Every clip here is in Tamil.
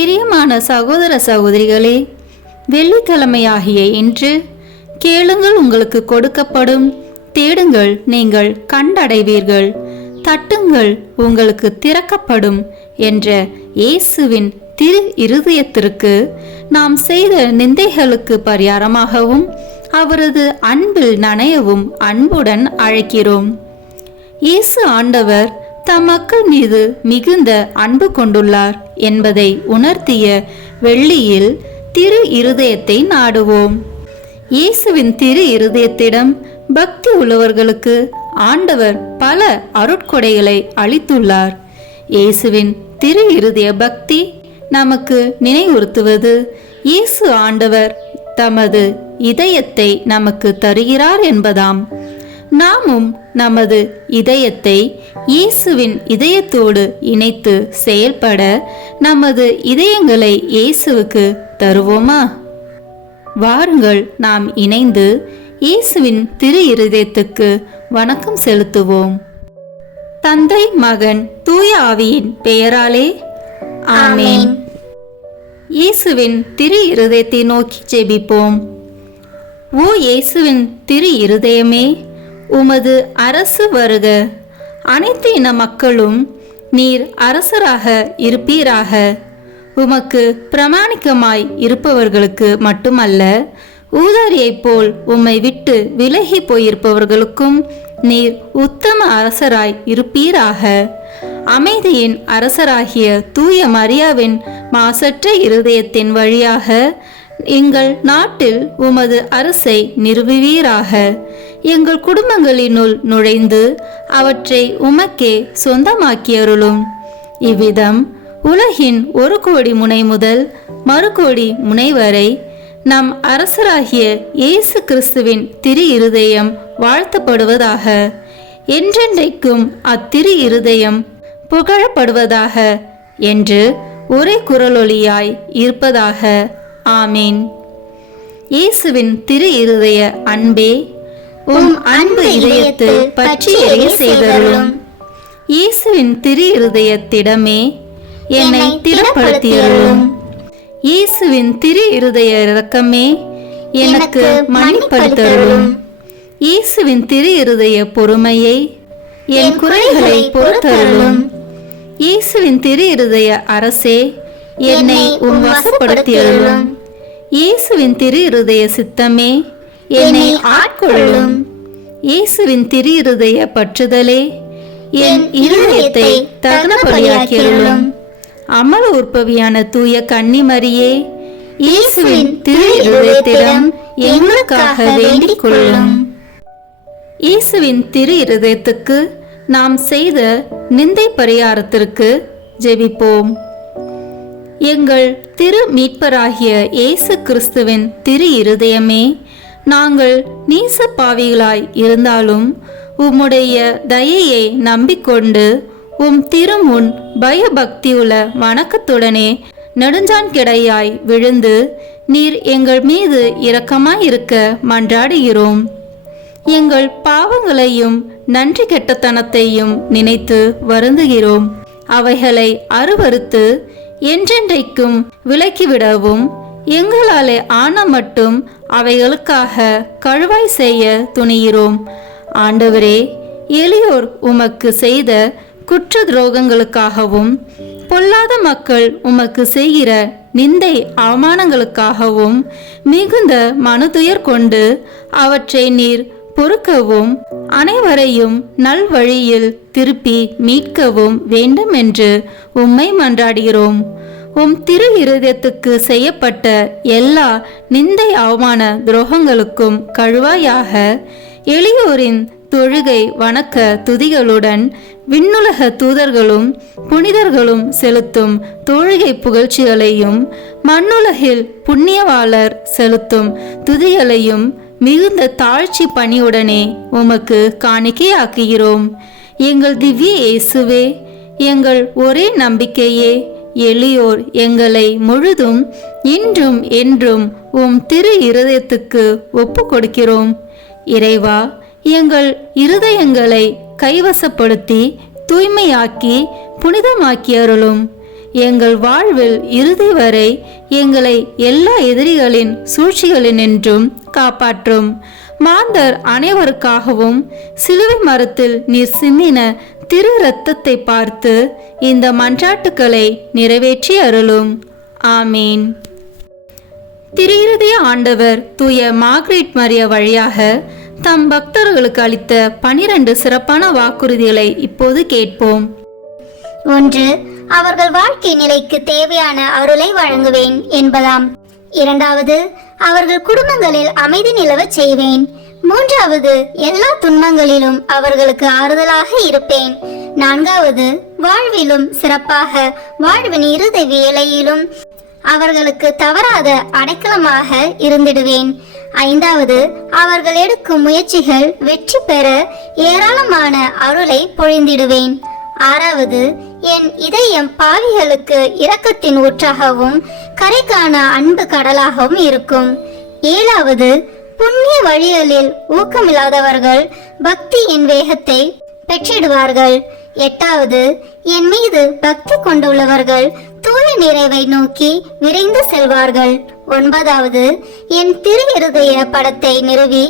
பிரியமான சகோதர சகோதரிகளே, வெள்ளிக்கிழமையாகிய இன்று கேளுங்கள் உங்களுக்கு கொடுக்கப்படும், தேடுங்கள் நீங்கள் கண்டடைவீர்கள், தட்டுங்கள் உங்களுக்கு திறக்கப்படும் என்ற இயேசுவின் திரு இருதயத்திற்கு நாம் செய்த நிந்தைகளுக்கு பரிகாரமாகவும் அவரது அன்பில் நனையவும் அன்புடன் அழைக்கிறோம். இயேசு ஆண்டவர் தம் மக்கள் மீது மிகுந்த அன்பு கொண்டுள்ளார் என்பதை உணர்த்திய வெள்ளியில் திரு இருதயத்தை நாடுவோம். இயேசுவின் திரு இருதயத்திடம் பக்தி உள்ளவர்களுக்கு ஆண்டவர் பல அருட்கொடைகளை அளித்துள்ளார். இயேசுவின் திரு இருதய பக்தி நமக்கு நினைவுறுத்துவது இயேசு ஆண்டவர் தமது இதயத்தை நமக்கு தருகிறார் என்பதாம். நாமும் நமது இதயத்தை இயேசுவின் இதயத்தோடு இணைத்து செயல்பட நமது இதயங்களை இயேசுவுக்கு தருவோமா? வாருங்கள் நாம் இணைந்து இயேசுவின் திரு இருதயத்துக்கு வணக்கம் செலுத்துவோம். தந்தை, மகன், தூய ஆவியின் பெயராலே ஆமென். இயேசுவின் திரு இருதயத்தை நோக்கி ஜெபிப்போம். ஓ இயேசுவின் திரு இருதயமே, உமது அரசு வருக. அனைத்து இன மக்களும் நீர் அரசராக இருப்பீராக. உமக்கு பிரமாணிக்கமாய் இருப்பவர்களுக்கு மட்டுமல்ல, ஊதாரியைப் போல் உம்மை விட்டு விலகி போயிருப்பவர்களுக்கும் நீர் உத்தம அரசராய் இருப்பீராக. அமைதியின் அரசராகிய தூய மரியாவின் மாசற்ற இருதயத்தின் வழியாக எங்கள் நாட்டில் உமது அரசை நிறுவுவீராக. எங்கள் குடும்பங்களினுள் நுழைந்து அவற்றை உமக்கே சொந்தமாக்கியருளும். இவ்விதம் உலகின் 1 கோடி முனை முதல் மறு கோடி முனை வரை நம் அரசராகிய இயேசு கிறிஸ்துவின் திரு இருதயம் வாழ்த்தப்படுவதாக. என்றென்றைக்கும் அத்திரு இருதயம் புகழப்படுவதாக என்று ஒரே குரலொலியாய் இருப்பதாக. ஆமீன். இயேசுவின் திரு இருதய அன்பே, உம் அன்பு இதயத்தில் பற்றி எரிய செய்தருளும். இயேசுவின் திரு இருதயத்திடமே என்னை திடப்படுத்தியருளும். இயேசுவின் திரு இருதய இரக்கமே எனக்கு மன்னிப்படுத்தருளும். இயேசுவின் திரு இருதய பொறுமையை என் குறைகளை பொறுத்தருளும். இயேசுவின் திரு இருதய அரசே, என்னை உம் வசப்படுத்தியருளும். இயேசுவின் திரு இருதய சித்தமே, என்னை ஆட்கொள்ளும். இயேசுவின் திரு இருதய பற்றுதலே, என் இருதயத்தை தகனபலியாக்கியருளும். அமல உற்பவியான தூய கன்னிமரியே, இயேசுவின் திரு இருதயத்திடம் எங்களுக்காக வேண்டிக் கொள்ளும். இயேசுவின் திரு இருதயத்துக்கு நாம் செய்த நிந்தை பரிகாரத்திற்கு ஜெபிப்போம். எங்கள் திரு மீட்பராகிய இயேசு கிறிஸ்துவின் திரு இருதயமே, நாங்கள் நீச பாவிகளாய் இருந்தாலும் உம்முடைய தயையை நம்பிக்கொண்டு உம் திருமுன் பயபக்தியுள்ள வணக்கத்துடனே நெடுஞ்சான் கிடையாய் விழுந்து நீர் எங்கள் மீது இரக்கமாயிருக்க மன்றாடுகிறோம். எங்கள் பாவங்களையும் நன்றி கெட்டத்தனத்தையும் நினைத்து வருந்துகிறோம். அவைகளை அருவறுத்து என்றென்றைக்கும் விலக்கிவிடவும் எங்களாலே ஆன மட்டும் அவைகளுக்காக கழுவாய் செய்ய துணிகிறோம். ஆண்டவரே, எளியோர் உமக்கு செய்த குற்ற துரோகங்களுக்காகவும் பொல்லாத மக்கள் உமக்கு செய்கிற நிந்தை அவமானங்களுக்காகவும் மிகுந்த மனதுயர் கொண்டு அவற்றை நீர் பொறுக்கவும் அனைவரையும் நல்வழியில் திருப்பி மீட்கவும் வேண்டும் என்று உம்மை மன்றாடுகிறோம். உம் திரு இருதயத்துக்கு செய்யப்பட்ட எல்லா நிந்தை அவமான துரோகங்களுக்கும் கழுவாயாக எளியோரின் தொழுகை வணக்க துதிகளுடன் விண்ணுலக தூதர்களும் புனிதர்களும் செலுத்தும் தொழுகை புகழ்ச்சிகளையும் மண்ணுலகில் புண்ணியவாளர் செலுத்தும் துதிகளையும் மிகுந்த தாழ்ச்சி பணியுடனே உமக்கு காணிக்கையாக்குகிறோம். எங்கள் திவ்ய இயேசுவே, எங்கள் ஒரே நம்பிக்கையே, எளியோர் எங்களை முழுதும் இன்றும் என்றும் உம் திரு இருதயத்துக்கு ஒப்பு கொடுக்கிறோம். இறைவா, எங்கள் இருதயங்களை கைவசப்படுத்தி தூய்மையாக்கி புனிதமாக்கி அருளும். எங்கள் வாழ்வில் இறுதி வரை எங்களை எல்லா எதிரிகளின் சூழ்ச்சிகளினின்றும் காப்பாற்றும். மாந்தர் அனைவருக்காகவும் சிலுவை மரத்தில் நீர் சிந்தின திரு இரத்தத்தை பார்த்து இந்த மன்றாட்டுக்களை நிறைவேற்றி அருளும். ஆமீன். திரு இருதய ஆண்டவர் தூய மார்கரெட் மரியா வழியாக தம் பக்தர்களுக்கு அளித்த 12 சிறப்பான வாக்குறுதிகளை இப்போது கேட்போம். 1. அவர்கள் வாழ்க்கை நிலைக்கு தேவையான அருளை வழங்குவேன் என்பதாம். 2. அவர்கள் குடும்பங்களில் அமைதி நிலவச் செய்வேன். 3. எல்லா துன்பங்களிலும் அவர்களுக்கு ஆறுதலாக இருப்பேன். 4. வாழ்விலும் சிறப்பாக வாழ்வின் இறுதி வேளையிலும் அவர்களுக்கு தவறாத அடைக்கலமாக இருந்திடுவேன். 5. அவர்கள் எடுக்கும் முயற்சிகள் வெற்றி பெற ஏராளமான அருளை பொழிந்திடுவேன். 6. என் இதயம் பாவிகளுக்கு இரக்கத்தின் ஊற்றாகவும் கரைக்கான அன்பு கடலாகவும் இருக்கும். 7. புண்ணிய வழிகளில் ஊக்கமில்லாதவர்கள் பக்தியின் வேகத்தை பெற்றிடுவார்கள். 8. என் மீது பக்தி கொண்டுள்ளவர்கள் தூய நிறைவை நோக்கி விரைந்து செல்வார்கள். 9. என் திரு இருதய படத்தை நிறுவி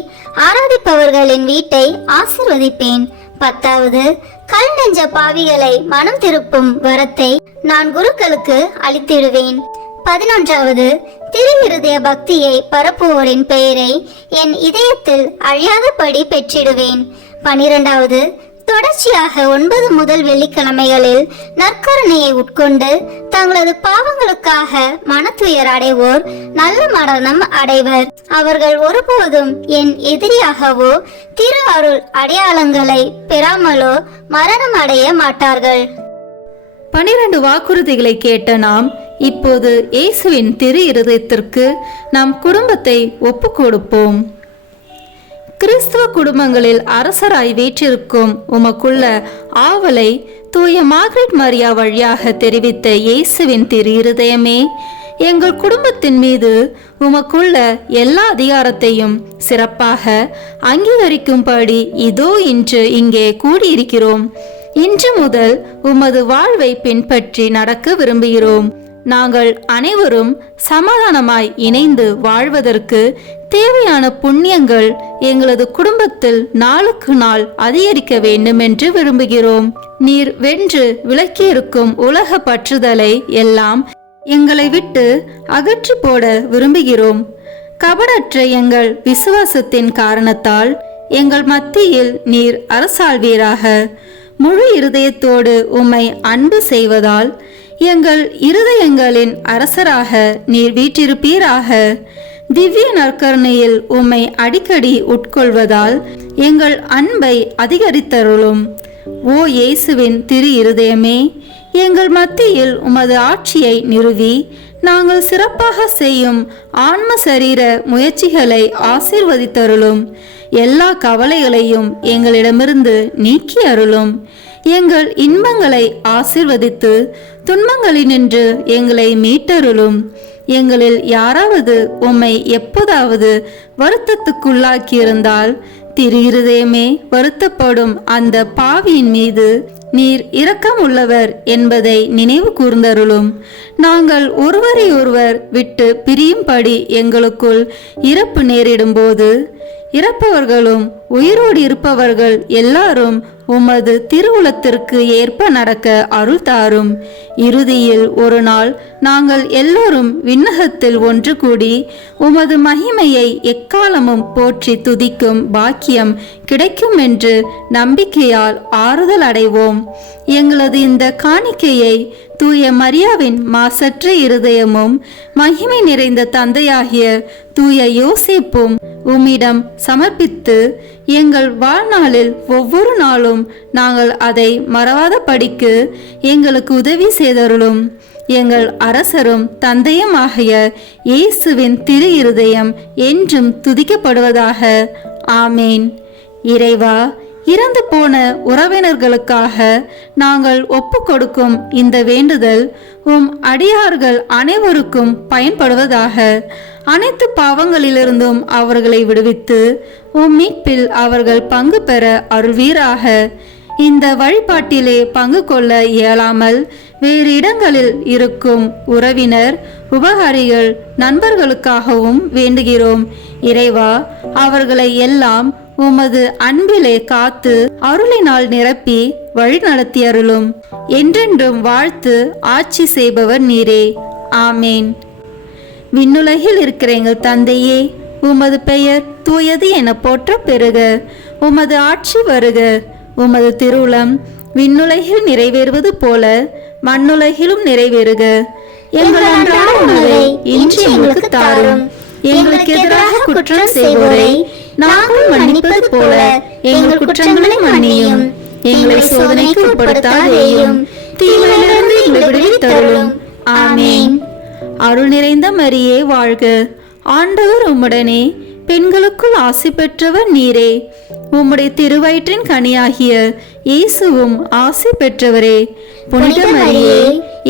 ஆராதிப்பவர்களின் வீட்டை ஆசீர்வதிப்பேன். 10. கல் நெஞ்ச பாவிகளை மனம் திருப்பும் வரத்தை நான் குருக்களுக்கு அளித்திடுவேன். 11. திரு இருதய பக்தியை பரப்புவோரின் பெயரை என் இதயத்தில் அழியாதபடி பெற்றிடுவேன். 12. தொடர்ச்சியாக 9 முதல் வெள்ளிக்கிழமைகளில் நற்கருணையை உட்கொண்டு தங்களது பாவங்களுக்காக மனத்துயர் அடைவோர் நல்ல மரணம் அடைவர். அவர்கள் ஒருபோதும் என் எதிரியாகவோ திரு அருள் அடையாளங்களை பெறாமலோ மரணம் அடைய மாட்டார்கள். 12 வாக்குறுதிகளை கேட்ட நாம் இப்போது இயேசுவின் திரு இருதயத்திற்கு நம் குடும்பத்தை ஒப்புக் கொடுப்போம். கிறிஸ்துவ குடும்பங்களில் அரசராய் வீற்றிருக்கும் உமக்குள்ள ஆவலை தூய மார்கரெட் மரியா வழியாக தெரிவித்த இயேசுவின் திரு இருதயமே, எங்கள் குடும்பத்தின் மீது உமக்குள்ள எல்லா அதிகாரத்தையும் சிறப்பாக அங்கீகரிக்கும்படி இதோ இன்று இங்கே கூடியிருக்கிறோம். இன்று முதல் உமது வாழ்வை பின்பற்றி நடக்க விரும்புகிறோம். நாங்கள் அனைவரும் சமாதானமாய் இணைந்து வாழ்வதற்கு தேவையான புண்ணியங்கள் எங்களது குடும்பத்தில் நாளுக்கு நாள் அதிகரிக்க வேண்டும் என்று விரும்புகிறோம். நீர் வென்று விலக்கியிருக்கும் உலக பற்றுதலை எல்லாம் எங்களை விட்டு அகற்றி போட விரும்புகிறோம். கபடற்ற எங்கள் விசுவாசத்தின் காரணத்தால் எங்கள் மத்தியில் நீர் அரசாள்வீராக. முழு இருதயத்தோடு உம்மை அன்பு செய்வதால் எங்கள் இருதயங்களின் அரசராக நீர் வீற்றிருப்பீராக. திவ்ய நற்கருணையில் உம்மை அடிக்கடி உட்கொள்வதால் எங்கள் அன்பை அதிகரித்தருளும். ஓ இயேசுவின் திரு இருதயமே, எங்கள் மத்தியில் உமது ஆட்சியை நிறுவி நாங்கள் சிறப்பாக செய்யும் ஆன்ம சரீர முயற்சிகளை ஆசீர்வதித்தருளும். எல்லா கவலைகளையும் எங்களிடமிருந்து நீக்கி அருளும். எங்கள் இன்பங்களை ஆசீர்வதித்து துன்பங்களினின்று எங்களை மீட்டருளும். எங்களில் யாராவது உம்மை எப்போதாவது வருத்தத்துக்குள்ளாக்கியிருந்தால் திரு இருதயமே, வருத்தப்படும் அந்த பாவியின் மீது நீர் இரக்கம் உள்ளவர் என்பதை நினைவு கூர்ந்தருளும். நாங்கள் ஒருவரை ஒருவர் விட்டு பிரியும்படி எங்களுக்குள் இறப்பு நேரிடும்போது இறப்பவர்களும் உயிரோடு இருப்பவர்கள் எல்லாரும் உமது திருவுளத்திற்கு ஏற்ப நடக்க அருள் தாரும். இறுதியில் ஒரு நாள் நாங்கள் எல்லோரும் விண்ணகத்தில் ஒன்று கூடி உமது மகிமையை எக்காலமும் போற்றி துதிக்கும் பாக்கியம் கிடைக்கும் என்று நம்பிக்கையால் ஆறுதல் அடைவோம். எங்களது இந்த காணிக்கையை தூய மரியாவின் மாசற்ற இருதயமும் மகிமை நிறைந்த தந்தையாகிய தூய யோசேப்பும் உம்மிடம் சமர்ப்பித்து எங்கள் வாழ்நாளில் ஒவ்வொரு நாளும் நாங்கள் அதை மறவாத படிக்கு எங்களுக்கு உதவி செய்தருளும். எங்கள் அரசரும் தந்தையும் ஆகிய இயேசுவின் திரு இருதயம் என்றும் துதிக்கப்படுவதாக. ஆமேன். இறைவா, இறந்து போன உறவினர்களுக்காக நாங்கள் ஒப்பு கொடுக்கும் இந்த வேண்டுதல் உம் அடியார்கள் அனைவருக்கும் பயன்படுவதாக. அனைத்து பாவங்களிலிருந்தும் அவர்களை விடுவித்து உம் மீட்பில் அவர்கள் பங்கு பெற அருள்வீராக. இந்த வழிபாட்டிலே பங்கு கொள்ள இயலாமல் வேறு இடங்களில் இருக்கும் உறவினர், உபகாரிகள், நண்பர்களுக்காகவும் வேண்டுகிறோம். இறைவா, அவர்களை எல்லாம் உமது அன்பிலே காத்து அருளினால் நிரப்பி வழி நடத்தி அருளும். என்றென்றும் வாழ்த்து ஆட்சி செய்பவர் நீரே. ஆமேன். விண்ணுலகில் இருக்கிற எங்கள் தந்தையே, உமது பெயர் தூயது என போற்ற பெறுக. உமது ஆட்சி வருக. உமது திருவுளம் விண்ணுலகில் நிறைவேறுவது போல மண்ணுலகிலும் நிறைவேறுக. எங்கள் அன்றாட உணவை இன்று எங்களுக்கு தாரும். எங்களுக்கு எதிராக குற்றம் செய்வோரை நாங்கள் மன்னிப்பது போல எங்கள் குற்றங்களை மன்னியும். எங்களை சோதனைக்கு உட்படுத்தாதேயும், தீமையிலிருந்து எங்களை விடுவித்தருளும். ஆமேன். அருள் நிறைந்த மரியே வாழ்க. ஆண்டவர் உம்முடனே, பெண்களுக்குள் ஆசி பெற்றவர் நீரே. உம்முடைய திருவயிற்றின் கனியாகிய இயேசுவும் ஆசி பெற்றவரே. புனித மரியே,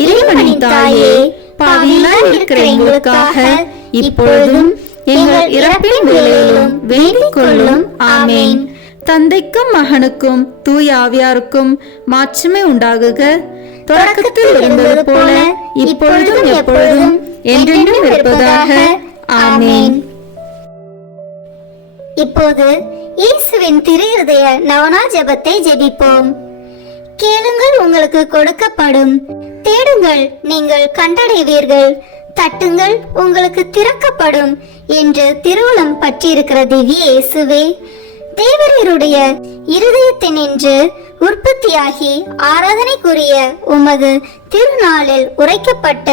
இறைவனின் தாயே, பாவிகளாய் இருக்கிற எங்களுக்காக இப்பொழுதும் எங்கள் இறப்பின் வேளையிலும் வேண்டிக் கொள்ளும். ஆமேன். தந்தைக்கும் மகனுக்கும் தூய ஆவியாருக்கும் மாட்சிமை உண்டாகுக. தொடக்கத்தில் இருந்தது போல இப்பொழுதும் எப்பொழுதும் என்றென்றும் இருப்பதாக. ஆமேன். இப்போது இயேசுவின் திரு இருதய நவநாள் ஜெபத்தை ஜெபிப்போம். கேளுங்கள், உங்களுக்கு கொடுக்கப்படும். தேடுங்கள், நீங்கள் கண்டடைவீர்கள். தட்டுங்கள், உங்களுக்கு திறக்கப்படும் என்று திருவுளம் பற்றியிருக்கிற திவ்ய இயேசுவே, தேவரீருடைய இருதயத்தினின்று உற்பத்தியாகி ஆராதனைக்குரிய உமது திருநாளில் உரைக்கப்பட்ட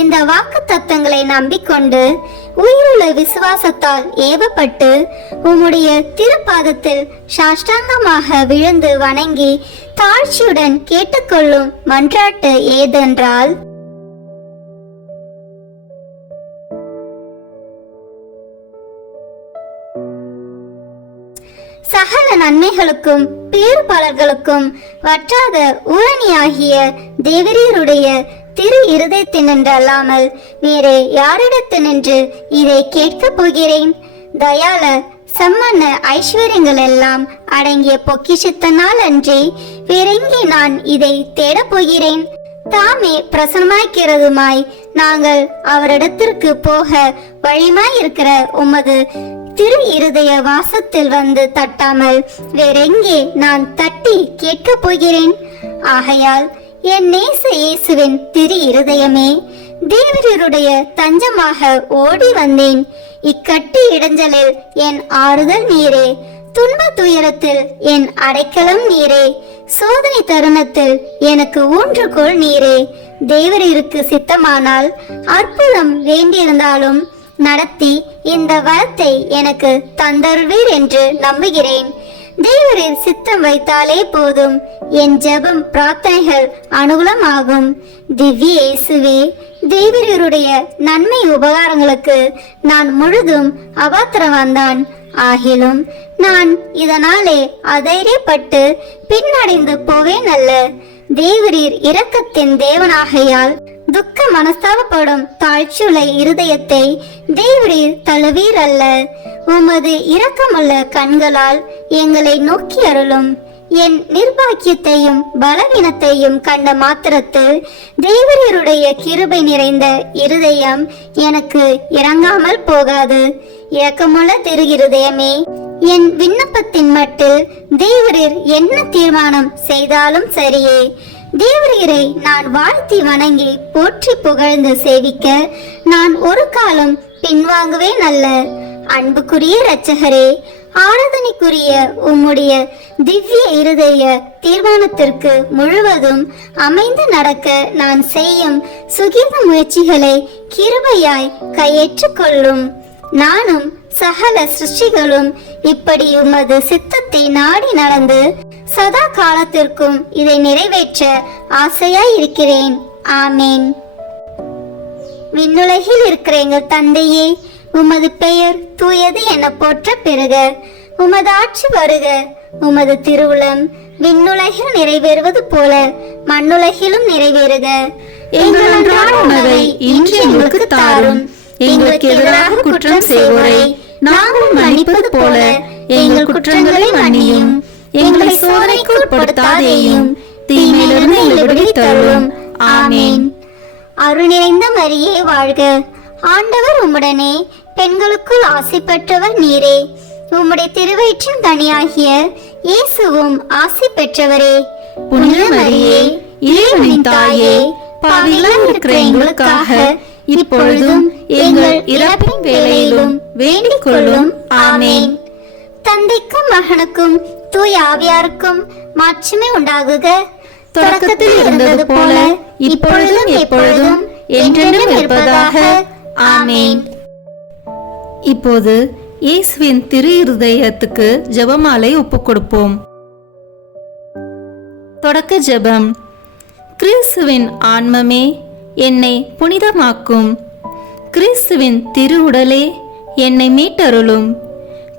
இந்த வாக்கு தத்தங்களை நம்பிக்கொண்டு உயிருள்ள விசுவாசத்தால் ஏவப்பட்டு உம்முடைய திருப்பாதத்தில் சாஷ்டாங்கமாக விழுந்து வணங்கி தாழ்ச்சியுடன் கேட்டுக்கொள்ளும் மன்றாட்டு ஏதென்றால், சகல நன்மைகளுக்கும் பேறுபாலர்களுக்கும் வற்றாத ஊரணியாகிய தேவரீருடைய திரு இருதயத்தினின்றல்லாமல் வேறே யாரிடத்தினின்று இதை கேட்கப் போகிறேன்? தயால சம்மன ஐஸ்வர்யங்கள் எல்லாம் அடங்கிய பொக்கிஷத்தினால் அன்றி வேறெங்கே நான் இதை தேடப் போகிறேன்? தாமே பிரசன்னமாய்க்கிறதுமாய் நாங்கள் அவரிடத்திற்கு போக வழிமாயிருக்கிற உமது திரு இருதய வாசத்தில் வந்து தட்டாமல் வேறெங்கே நான் தட்டி கேட்கப் போகிறேன்? ஆகையால் என் நேச இயேசுவின் திரு இருதயமே, தேவரீருடைய தஞ்சமாக ஓடி வந்தேன். இக்கட்டு இடைஞ்சலில் என் ஆறுதல் நீரே, துன்ப துயரத்தில் என் அடைக்கலம் நீரே, சோதனை தருணத்தில் எனக்கு ஊன்றுகோல் நீரே. தேவரீருக்கு சித்தமானால் அற்புதம் வேண்டியிருந்தாலும் நடத்தி இந்த வரத்தை எனக்கு தந்தருவீர் என்று நம்புகிறேன். தேவரீர் சித்தம் வைத்தாலே போதும், என் ஜெபம் பிரார்த்தனைகள் அனுகூலமாகும். திவ்ய இயேசுவே, தேவரீருடைய நன்மை உபகாரங்களுக்கு நான் முழுதும் அபாத்திரவான்தான். ஆகிலும் நான் இதனாலே அதைரியப்பட்டு பின்னடைந்து போவேன் அல்ல. தேவரீர் இரக்கத்தின் தேவனாகையால் துக்க மனஸ்தாபப்படும் தாழ்ச்சியுள்ள இருதயத்தை தேவரீர் தழுவீர் அல்ல. உமது இரக்கமுள்ள கண்களால் எங்களை நோக்கி அருளும். என் நிர்பாக்கியத்தையும் பலவீனத்தையும் கண்ட மாத்திரத்தில் தேவரீருடைய கிருபை நிறைந்த இருதயம் எனக்கு இறங்காமல் போகாது. இரக்கமுள்ள திரு இருதயமே, என் விண்ணப்பத்தின் மட்டில் தேவரீர் என்ன தீர்மானம் செய்தாலும் சரியே. தேவரீரை நான் வாழ்த்தி வணங்கி போற்றி புகழ்ந்து சேவிக்க நான் ஒரு காலம் பின்வாங்குவேன் அல்ல. அன்புக்குரிய இரட்சகரே, ஆராதனைக்குரிய உம்முடைய திவ்ய இருதய தீர்மானத்திற்கு முழுவதும் அமைந்து நடக்க நான் செய்யும் சுகீத முயற்சிகளை கிருபையாய் கையேற்றுக் கொள்ளும். நானும் சகல சிருஷ்டிகளும் இப்படி உமது சித்தத்தை நாடி நடந்து சதா காலத்திற்கும் இதை நிறைவேற்ற ஆசையாய் இருக்கிறேன். ஆமேன். விண்ணுலகில் இருக்கிற எங்கள் தந்தையே, உமது பெயர் தூயது என போற்ற பெறுக. உமது ஆட்சி வருக. உமது திருவுளம் விண்ணுலகில் நிறைவேறுவது போல மண்ணுலகிலும் நிறைவேறுக. எங்கள் அன்றாட உணவை இன்று எங்களுக்கு தாரும். எங்களுக்கு எதிராக குற்றம் செய்வோரை நாங்கள் மன்னிப்பது போல எங்கள் குற்றங்களை மன்னியும். எங்களை சோதனைக்கு உட்படுத்தாதேயும், தீமையிலிருந்து எங்களை விடுவித்தருளும். ஆமென். அருள் நிறைந்த மரியே வாழ்க, ஆண்டவர் உம்முடனே, பெண்களுக்குள் ஆசி பெற்றவர் நீரே. உம்முடைய திருவயிற்றின் கனியாகிய இயேசுவும் ஆசி பெற்றவரே. புனித மரியே, இறைவனின் தாயே, பாவிகளாய் இருக்கிற எங்களுக்காக இப்பொழுதும் எங்கள் இறப்பின் வேளையிலும் வேண்டிக் கொள்ளும். ஆமென். தந்தைக்கும் மகனுக்கும் தூய ஆவியாருக்கும் மாட்சிமை உண்டாகுக. தொடக்கத்தில் இருந்தது போல இப்பொழுதும் எப்பொழுதும் என்றென்றும் இருப்பதாக. ஆமென். இப்போது இயேசுவின் திரு இருதயத்துக்கு ஜெபமாலை ஒப்புக் கொடுப்போம். தொடக்க ஜெபம். கிறிஸ்துவின் ஆன்மமே, என்னை புனிதமாக்கும். கிறிஸ்துவின் திரு உடலே, என்னை மீட்டருளும்.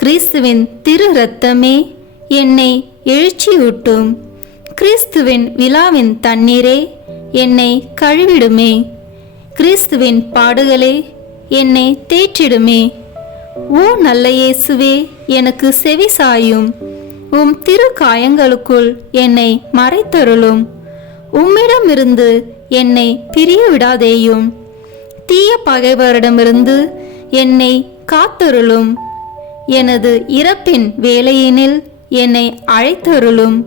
கிறிஸ்துவின் திரு இரத்தமே, என்னை எழுச்சியூட்டும். கிறிஸ்துவின் விழாவின் தண்ணீரே, என்னை கழுவிடுமே. கிறிஸ்துவின் பாடுகளே, என்னை தேற்றிடுமே. ஓ நல்ல இயேசுவே, எனக்கு செவி சாயும். உம் திரு காயங்களுக்குள் என்னை மறைத்தருளும். உம்மிடமிருந்து என்னை பிரிய விடாதேயும். தீய பகைவரிடமிருந்து என்னை காத்தருளும். எனது இறப்பின் வேளையினில் என்னை அழைத்தருளும்.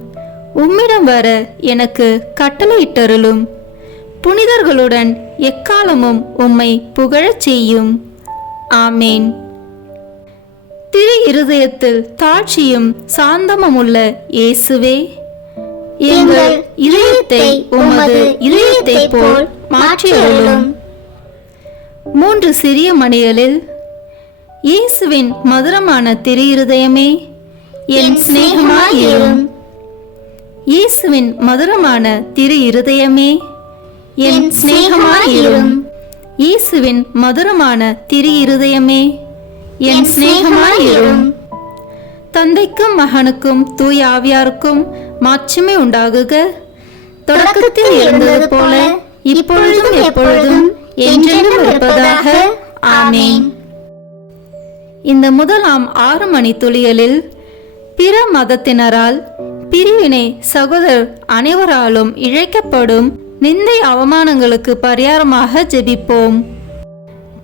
உம்மிடம் வர எனக்கு கட்டளையிட்டருளும். புனிதர்களுடன் எக்காலமும் உம்மை புகழச் செய்யும். ஆமேன். திரு இருதயத்தில் தாட்சியும் சாந்தமுமுள்ள இயேசுவே, எங்கள் இதயத்தை உமது இதயத்தை போல் மாற்றியருளும். 3 சிறிய மணிகளில் இயேசுவின் மதுரமான திரு இருதயமே, என் சிநேகமாயிரும். இயேசுவின் மதுரமான திரு இருதயமே, என் சிநேகமாயிரும். இயேசுவின் மதுரமான திரு இருதயமே, என் சிநேகமாயிரும். தந்தைக்கும் மகனுக்கும் தூய ஆவியாருக்கும் மாட்சிமை உண்டாகுக. தொடக்கத்தில் இருந்தது போல இப்பொழுதும் எப்பொழுதும் என்றென்றும் இருப்பதாக. ஆமென். இந்த முதலாம் 6 மணி துளிகளில் பிற மதத்தினரால் பிரிவினை சகோதரர் அனைவராலும் இழைக்கப்படும் நிந்தை அவமானங்களுக்கு பரிகாரமாக ஜெபிப்போம்.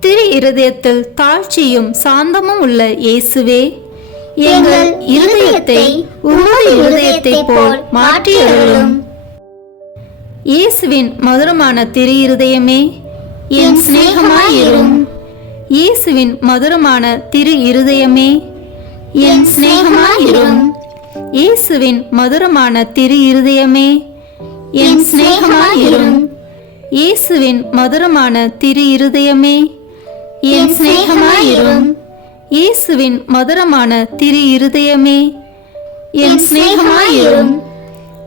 திரு இருதயத்தில் தாழ்ச்சியும் சாந்தமும் உள்ள இயேசுவே, எங்கள் இருதயத்தை உமது இருதயத்தை போல் மாற்றியருளும். இயேசுவின் மதுரமான திரு இருதயமே, என் சிநேகமாயிரும். இயேசுவின் மதுரமான திரு இருதயமே, என் சிநேகமாயிரும். இயேசுவின் மதுரமான திரு இருதயமே, என் சிநேகமாயிரும். இயேசுவின் மதுரமான திரு இருதயமே, என் சிநேகமாயிரும். இயேசுவின் மதுரமான திரு இருதயமே, என் சிநேகமாயிரும்.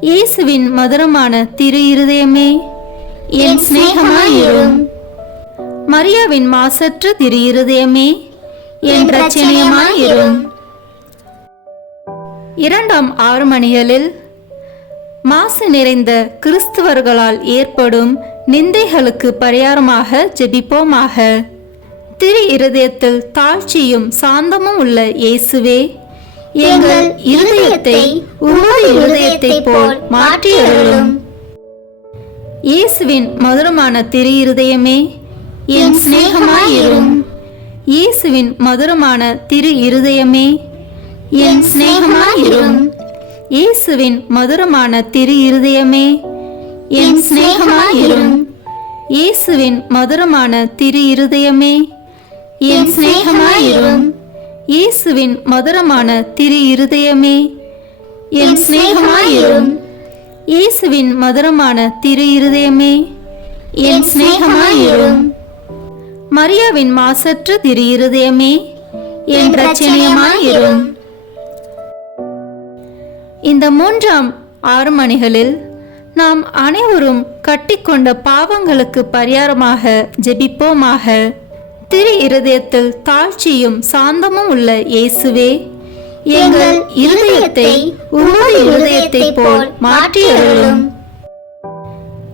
இயேசுவின் மதுரமான திரு இருதயமே, என் சிநேகமாயிரும். மரியாவின் மாசற்ற திரு இருதயமே, என் இரட்சணியமாயிரும். 2ஆம் 6 மணிகளில் மாசு நிறைந்த கிறிஸ்துவர்களால் ஏற்படும் நிந்தைகளுக்கு பரிகாரமாக ஜெபிப்போமாக. திரு இருதயத்தில் தாழ்ச்சியும் சாந்தமும் உள்ள இயேசுவே, எங்கள் இருதயத்தை உமது இருதயத்தை போல் மாற்றியருளும். இயேசுவின் மதுரமான திரு இருதயமே, என் சிநேகமாயிரும். இயேசுவின் மதுரமான திரு இருதயமே, என் சிநேகமாயிரும். இயேசுவின் மதுரமான திரு இருதயமே, என் சிநேகமாயிரும். இயேசுவின் மதுரமான திரு இருதயமே, என் சிநேகமாயிரும். இயேசுவின் மதுரமான திரு இருதயமே, என் சிநேகமாயிரும். இயேசுவின் மதுரமான திரு இருதயமே, என் சிநேகமாயிரும். மரியாவின் மாசற்ற திரு இருதயமே, என் இரட்சணியமாயிரும். இந்த 3ஆம் 6 மணிகளில் நாம் அனைவரும் கட்டிக்கொண்ட பாவங்களுக்கு பரிகாரமாக ஜெபிப்போமாக. திரு இருதயத்தில் தாழ்ச்சியும் சாந்தமும் உள்ள இயேசுவே, எங்கள் இருதயத்தை உமது இருதயத்தை போல் மாற்றியருளும்.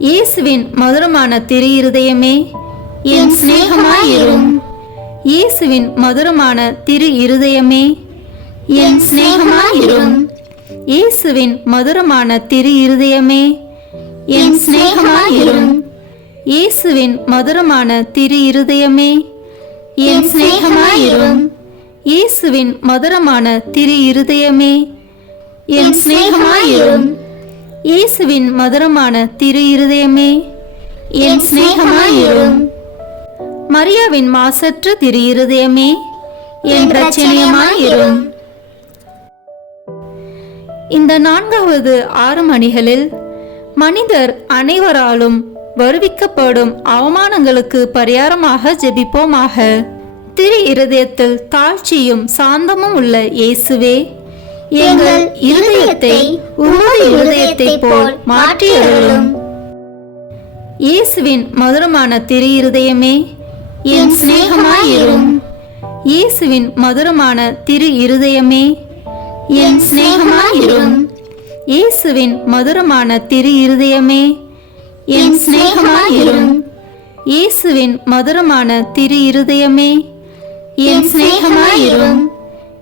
இயேசுவின் மதுரமான திரு இருதயமே, என் சிநேகமாயிரும். இயேசுவின் மதுரமான திரு இருதயமே, என் சிநேகமாயிரும். இயேசுவின் மதுரமான திரு இருதயமே என் சிநேகமாயிரும். இயேசுவின் மதுரமான திரு இருதயமே என் சிநேகமாயிரும். இயேசுவின் மதுரமான திரு இருதயமே என் சிநேகமாயிரும். இயேசுவின் மதுரமான திரு இருதயமே என் சிநேகமாயிரும். மரியாவின் மாசற்ற திரு இருதயமே என் இரட்சணியமாயிரும். இந்த 4வது 6 மணிகளில் மனிதர் அனைவராலும் வருவிக்கப்படும் அவமானங்களுக்கு பரிகாரமாக ஜெபிப்போமாக. திரு இருதயத்தில் தாழ்ச்சியும் சாந்தமும் உள்ள இயேசுவே, எங்கள் இருதயத்தை உமது இருதயத்தை போல் மாற்றியருளும். இயேசுவின் மதுரமான திரு இருதயமே என் சிநேகமாயிரும். இயேசுவின் மதுரமான திரு இருதயமே என் சிநேகமாயிரும். இயேசுவின் மதுரமான திரு இருதயமே என் சிநேகமாயிரும். இயேசுவின் மதுரமான திரு இருதயமே என் சிநேகமாயிரும்.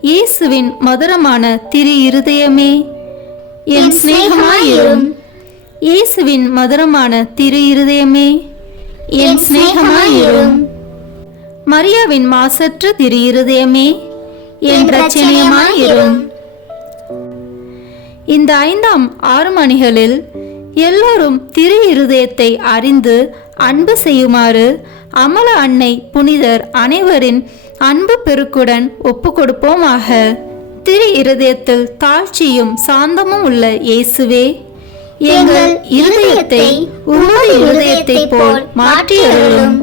இயேசுவின் மதுரமான திரு இருதயமே என் சிநேகமாயிரும். இயேசுவின் மதுரமான திரு இருதயமே என் சிநேகமாயிரும். மரியாவின் மாசற்ற திரு இருதயமே என் இரட்சணியமாயிரும். இந்த 5ஆம் 6 மணிகளில் எல்லோரும் திரு இருதயத்தை அறிந்து அன்பு செய்யுமாறு அமல அன்னை புனிதர் அனைவரின் அன்பு பெருக்குடன் ஒப்பு கொடுப்போமாக. திரு இருதயத்தில் தாழ்ச்சியும் சாந்தமும் உள்ள இயேசுவே, எங்கள் இருதயத்தை உமது இருதயத்தை போல் மாற்றியருளும்.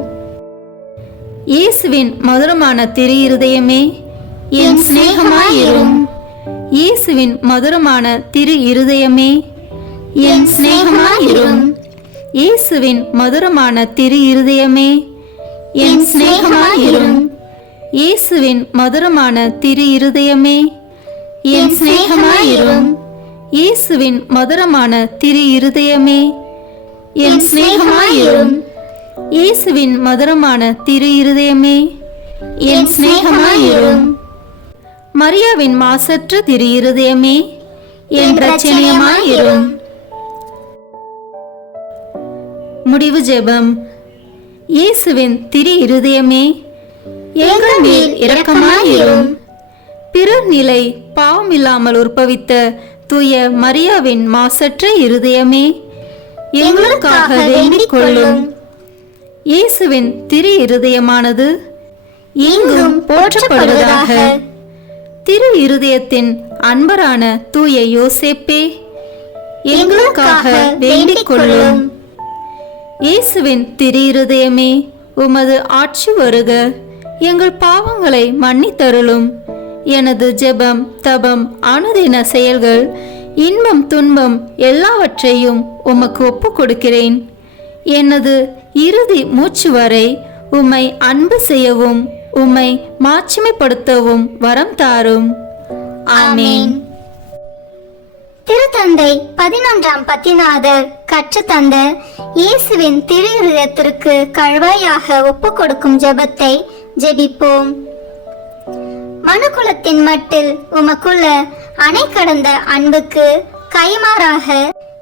இயேசுவின் மதுரமான திரு இருதயமே என் சிநேகமாயிரும். இயேசுவின் மதுரமான திரு இருதயமே என் சிநேகமாயிரும். இயேசுவின் மதுரமான திரு இருதயமே என் சிநேகமாயிரும். இயேசுவின் மதுரமான திரு இருதயமே என் சிநேகமாயிரும். இயேசுவின் மதுரமான திரு இருதயமே என் சிநேகமாயிரும். இயேசுவின் மதுரமான திரு இருதயமே என் சிநேகமாயிரும். மரியாவின் மாசற்ற திரு இருதயமே என் இரட்சணியமாயிரும். முடிவு ஜெபம். இயேசுவின் திரு இருதயமே எங்கள் மேல் இரக்கமாயிரும். பிறர் நிலை பாவமில்லாமல் உற்பவித்த தூய மரியாவின் மாசற்ற இருதயமே எங்களுக்காக வேண்டிக் கொள்ளும். இயேசுவின் திரு இருதயமானது எங்கும் போற்றப்படுவதாக. திரு இருதயத்தின் அன்பரான தூய யோசேப்பே எங்களுக்காக வேண்டிக் கொள்ளும். இயேசுவின் திரு இருதயமே உமது ஆட்சி வருக, எங்கள் பாவங்களை மன்னித்தருளும். எனது ஜெபம் தபம் அனுதின செயல்கள் இன்பம் துன்பம் எல்லாவற்றையும் உமக்கு ஒப்பு கொடுக்கிறேன். எனது இறுதி மூச்சு வரை உம்மை அன்பு செய்யவும் உம்மை மாட்சிமைப்படுத்தவும் வரம் தாரும். ஆமேன். திருத்தந்தை 11ஆம் பத்திநாதர் கற்றுத்தந்த இயேசுவின் திரு இருதயத்திற்கு கழுவாயாக ஒப்பு கொடுக்கும் ஜெபத்தை ஜெபிப்போம். மனுக்குலத்தின் மட்டில் உமக்குள்ள அணை கடந்த அன்புக்கு கைமாறாக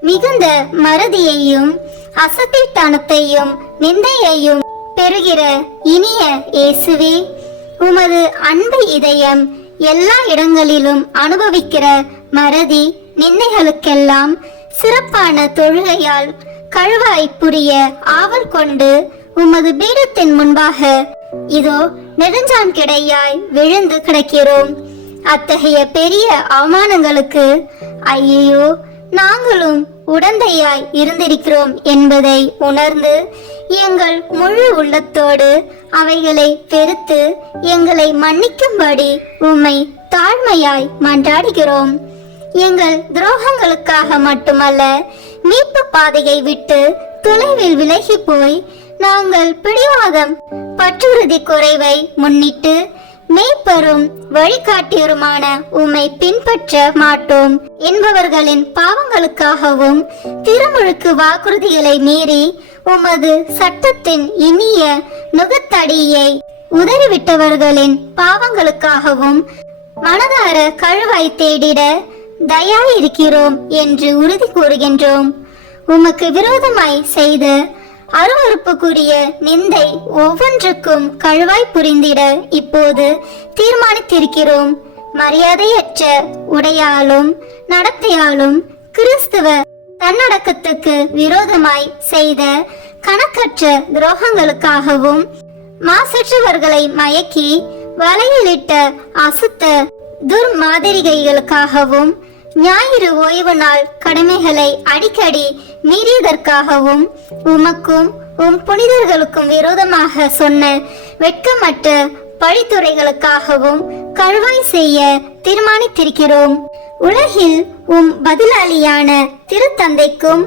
மிகுந்த மறதியையும் அசத்திட்டானத்தையும் நிந்தையையும் பெறுகிற இனிய இயேசுவே, உமது அன்பு இதயம் எல்லா இடங்களிலும் அனுபவிக்கிற மறதி நிந்தைகளுக்கெல்லாம் சிறப்பான தொழுகையால் கழுவாய் புரிய ஆவல் கொண்டு உமது பீடத்தின் முன்பாக இதோ நெடுஞ்சான் கிடையாய் விழுந்து கிடக்கிறோம். அத்தகைய பெரிய அவமானங்களுக்கு ஐயோ நாங்களும் உடந்தையாய் இருந்திருக்கிறோம் என்பதை உணர்ந்து எங்கள் முழு உள்ளத்தோடு அவைகளை வெறுத்து எங்களை மன்னிக்கும்படி உம்மை தாழ்மையாய் மன்றாடுகிறோம். எங்கள் துரோகங்களுக்காக மட்டுமல்ல, மீட்பு பாதையை விட்டு தொலைவில் விலகி போய் நாங்கள் பிடிவாதம் பற்றுறுதி குறைவை முன்னிட்டு மேய்ப்பரும் வழிகாட்டியருமான உம்மை பின்பற்ற மாட்டோம் என்பவர்களின் பாவங்களுக்காகவும் திருமுழுக்கு வாக்குறுதிகளை மீறி உமது சட்டத்தின் இனிய நுகத்தடியை உதறிவிட்டவர்களின் பாவங்களுக்காகவும் மனதார கழுவாய் தேடிட தயாயிருக்கிறோம் என்று உறுதி கூறுகின்றோம். உமக்கு விரோதமாய் செய்த அருவருப்புக்குரிய நிந்தை ஒவ்வொன்றுக்கும் கழுவாய் புரிந்திட இப்போது தீர்மானித்திருக்கிறோம். மரியாதையற்ற உடையாலும் நடத்தையாலும் கிறிஸ்துவ தன்னடக்கத்துக்கு விரோதமாய் செய்த கணக்கற்ற துரோகங்களுக்காகவும் மாசற்றவர்களை மயக்கி வலையிலிட்ட அசுத்த துர்மாதிரிகைகளுக்காகவும் ஞாயிறு ஓய்வு நாள் கடமைகளை அடிக்கடி மீறியதற்காகவும் உமக்கும் உம் புனிதர்களுக்கும் விரோதமாக சொன்ன வெட்கமற்ற பழித்துரைகளுக்காகவும் கழுவாய் செய்ய தீர்மானித்திருக்கிறோம். உலகில் உம் பதிலாளியான திருத்தந்தைக்கும்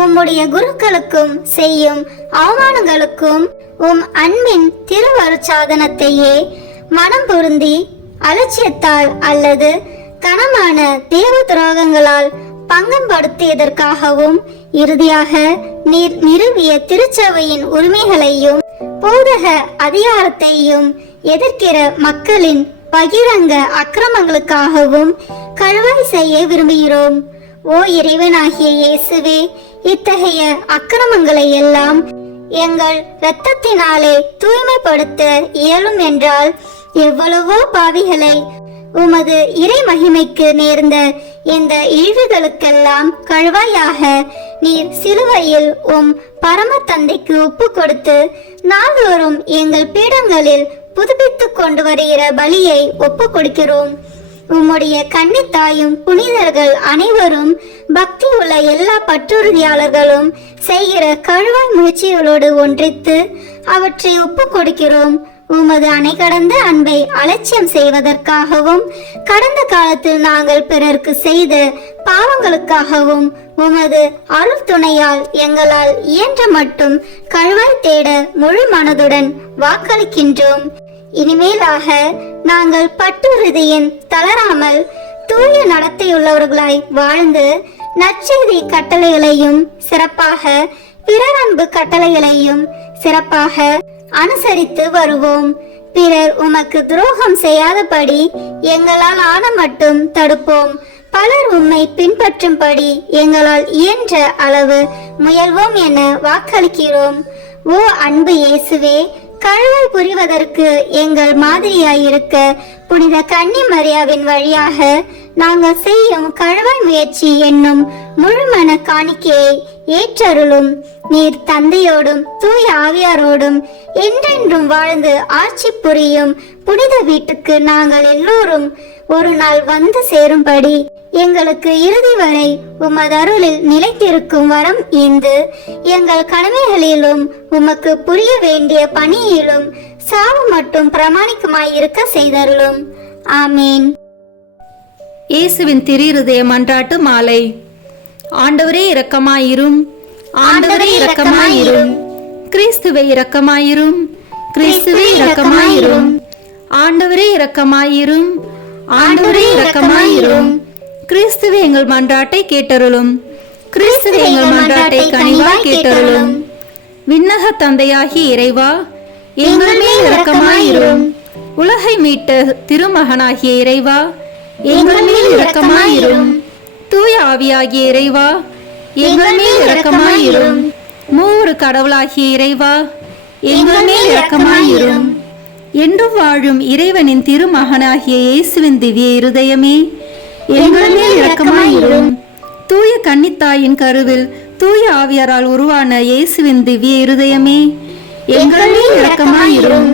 உம்முடைய குருக்களுக்கும் செய்யும் அவமானங்களுக்கும் உம் அன்பின் திருவருட்சாதனத்தையே மனம் பொருந்தி அலட்சியத்தால் அல்லது கனமான தேவ துரோகங்களால் பங்கப்படுத்தியதற்காகவும் இறுதியாக நீர் நிறுவிய திருச்சபையின் உரிமைகளையும் போதக அதிகாரத்தையும் எதிர்க்கிற மக்களின் பகிரங்க அக்கிரமங்களுக்காகவும் கழுவாய் செய்ய விரும்புகிறோம். ஓ இறைவனாகிய இயேசுவே, இத்தகைய அக்கிரமங்களை எல்லாம் எங்கள் இரத்தத்தினாலே தூய்மைப்படுத்த இயலும் என்றால் எவ்வளவோ பாவிகளை உமது இறை மகிமைக்கு நேர்ந்த இந்த இழிவுகளுக்கெல்லாம் கழுவாயாக நீர் சிலுவையில் உம் பரம தந்தைக்கு ஒப்பு கொடுத்து நாள்தோறும் எங்கள் பீடங்களில் புதுப்பித்துக் கொண்டு வருகிற பலியை ஒப்பு கொடுக்கிறோம். உம்முடைய கன்னித்தாயும் புனிதர்கள் அனைவரும் பக்தி உள்ள எல்லா பற்றுறுதியாளர்களும் செய்கிற கழுவாய் முயற்சிகளோடு ஒன்றித்து அவற்றை ஒப்பு கொடுக்கிறோம். உமது அணை கடந்த அன்பை அலட்சியம் செய்வதற்காகவும் கடந்த காலத்தில் நாங்கள் பிறருக்கு செய்த பாவங்களுக்காகவும் உமது அருள் துணையால் எங்களால் இயன்ற மட்டும் கழுவாய் தேட முழு மனதுடன் வாக்களிக்கின்றோம். இனிமேலாக நாங்கள் பட்டுறுதியின் தளராமல் தூய நடத்தையுள்ளவர்களாய் வாழ்ந்து நற்செய்தி கட்டளைகளையும் சிறப்பாக பிறர் அன்பு கட்டளைகளையும் சிறப்பாக அனுசரித்து வருவோம். பிறர் உமக்கு துரோகம் செய்யாதபடி எங்களால் ஆன மட்டும் தடுப்போம். பலர் உம்மை பின்பற்றும்படி எங்களால் இயன்ற அளவு முயல்வோம் என வாக்களிக்கிறோம். ஓ அன்பு இயேசுவே, கழுவாய் புரிவதற்கு எங்கள் மாதிரியாயிருக்க புனித கன்னி மரியாவின் வழியாக நாங்கள் செய்யும் கழுவாய் முயற்சி என்னும் முழுமன காணிக்கையை ஏற்றருளும். நீர் தந்தையோடும் தூய ஆவியாரோடும் என்றென்றும் வாழ்ந்து ஆட்சி புரியும் புனித வீட்டுக்கு நாங்கள் எல்லோரும் ஒரு நாள் வந்து சேரும்படி எங்களுக்கு இறுதி வரை உமது அருளில் நிலைத்திருக்கும் வரம் ஈந்து எங்கள் கடமைகளிலும் உமக்கு புரிய வேண்டிய பணியிலும் சாவு மட்டும் பிரமாணிக்கமாயிருக்க செய்தருளும். ஆமேன். இயேசுவின் திரு மன்றாட்டு மாலை. ஆண்டவரே இரக்கமாயிரும், ஆண்டவரே இரக்கமாயிரும், கிறிஸ்துவே இரக்கமாயிரும், கிறிஸ்துவே இரக்கமாயிரும், ஆண்டவரே இரக்கமாயிரும், ஆண்டவரே இரக்கமாயிரும், கிறிஸ்துவே எங்கள் மன்றாட்டை கேட்டருளும், கிறிஸ்துவே எங்கள் மன்றாட்டை கனிவாய் கேட்டருளும். விண்ணக தந்தையாகி இறைவா, எங்கள் மேல் இரக்கமாயிரும். உலகை மீட்ட திருமகனாகிய இறைவா, எங்கள் மேல் இரக்கமாயிரும். தூய ஆவியாகிய இறைவா, எங்கள் மேல் இரக்கமாயிரும். மூவரு கடவுளாகிய இறைவா, எங்கள் மேல் இரக்கமாயிரும். என்று வாழும் இறைவனின் திருமகனாகிய இயேசுவின் திவ்ய இருதயமே, எங்கள் மேல் இரக்கமாயிரும். தூய கன்னித்தாயின் கருவில் தூய ஆவியாரால் உருவான இயேசுவின் திவ்ய இருதயமே, எங்கள் மேல் இரக்கமாயிரும்.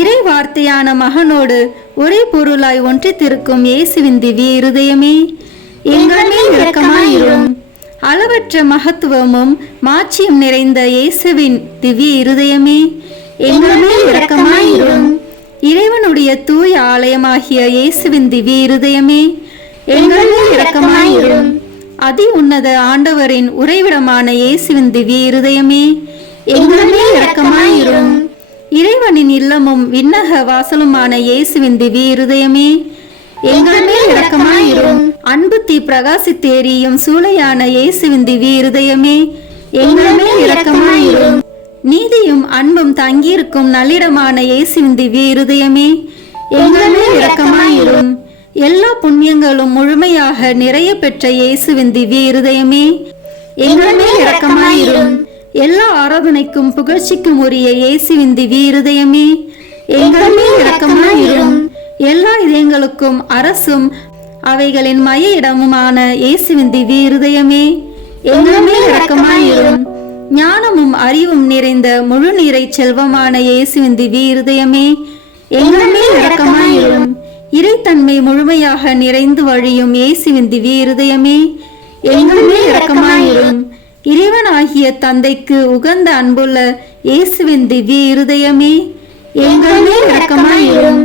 இறை வார்த்தையான மகனோடு ஒரே பொருளாய் ஒன்றித்திருக்கும் இயேசுவின் திவ்ய இருதயமே, எங்கள் மேல் இரக்கமாயிரும். அளவற்ற மகத்துவமும் மாட்சியும் நிறைந்த இயேசுவின் திவ்ய இருதயமே, எங்கள் மேல் இரக்கமாயிரும். இறைவனுடைய தூய ஆலயமாகிய இயேசுவின் திவ்ய இருதயமே, எங்கள் மேல் இரக்கமாயிரும். அதி உன்னத ஆண்டவரின் உறைவிடமான இயேசுவின் திவ்ய இருதயமே, எங்கள் மேல் இரக்கமாயிரும். இறைவனின் இல்லமும் விண்ணக வாசலுமான இயேசுவின் திவ்ய இருதயமே, எங்கள் மேல் இரக்கமாயிரும். அன்பு தீ பிரகாசித்தேரியும் சூளையான இயேசுவின் திவ்ய இருதயமே, எங்கள் மேல் இரக்கமாயிரும். நீதியும் அன்பும் தங்கியிருக்கும் நல்லிடமான இயேசுவின் திவ்ய இருதயமே, எங்கள் மேல் இரக்கமாயிரும். எல்லா புண்ணியங்களும் முழுமையாக நிறைய பெற்ற இயேசுவின் திவ்ய இருதயமே, எங்கள் மேல் இரக்கமாயிரும். எல்லா ஆராதனைக்கும் புகழ்ச்சிக்கும் உரிய இயேசுவின் திவ்ய இருதயமே, எங்கள் மேல் இரக்கமாயிரும். எல்லா இதயங்களுக்கும் அரசும் அவைகளின் மைய இடமுமான இயேசுவின் திவ்ய இருதயமே, எங்கள் மேல் இரக்கமாயிரும். ஞானமும் அறிவும் நிறைந்த முழு நீரை செல்வமான இயேசுவின் திவ்ய இருதயமே, எங்கள் மேல் இரக்கமாயிரும். இறைத்தன்மை முழுமையாக நிறைந்து வழியும் இயேசுவின் திவ்ய இருதயமே, எங்கள் மேல் இரக்கமாயிரும். இறைவனாகிய தந்தைக்கு உகந்த அன்புள்ள இயேசுவின் திவ்ய இருதயமே, எங்கள் மேல் இரக்கமாயிரும்.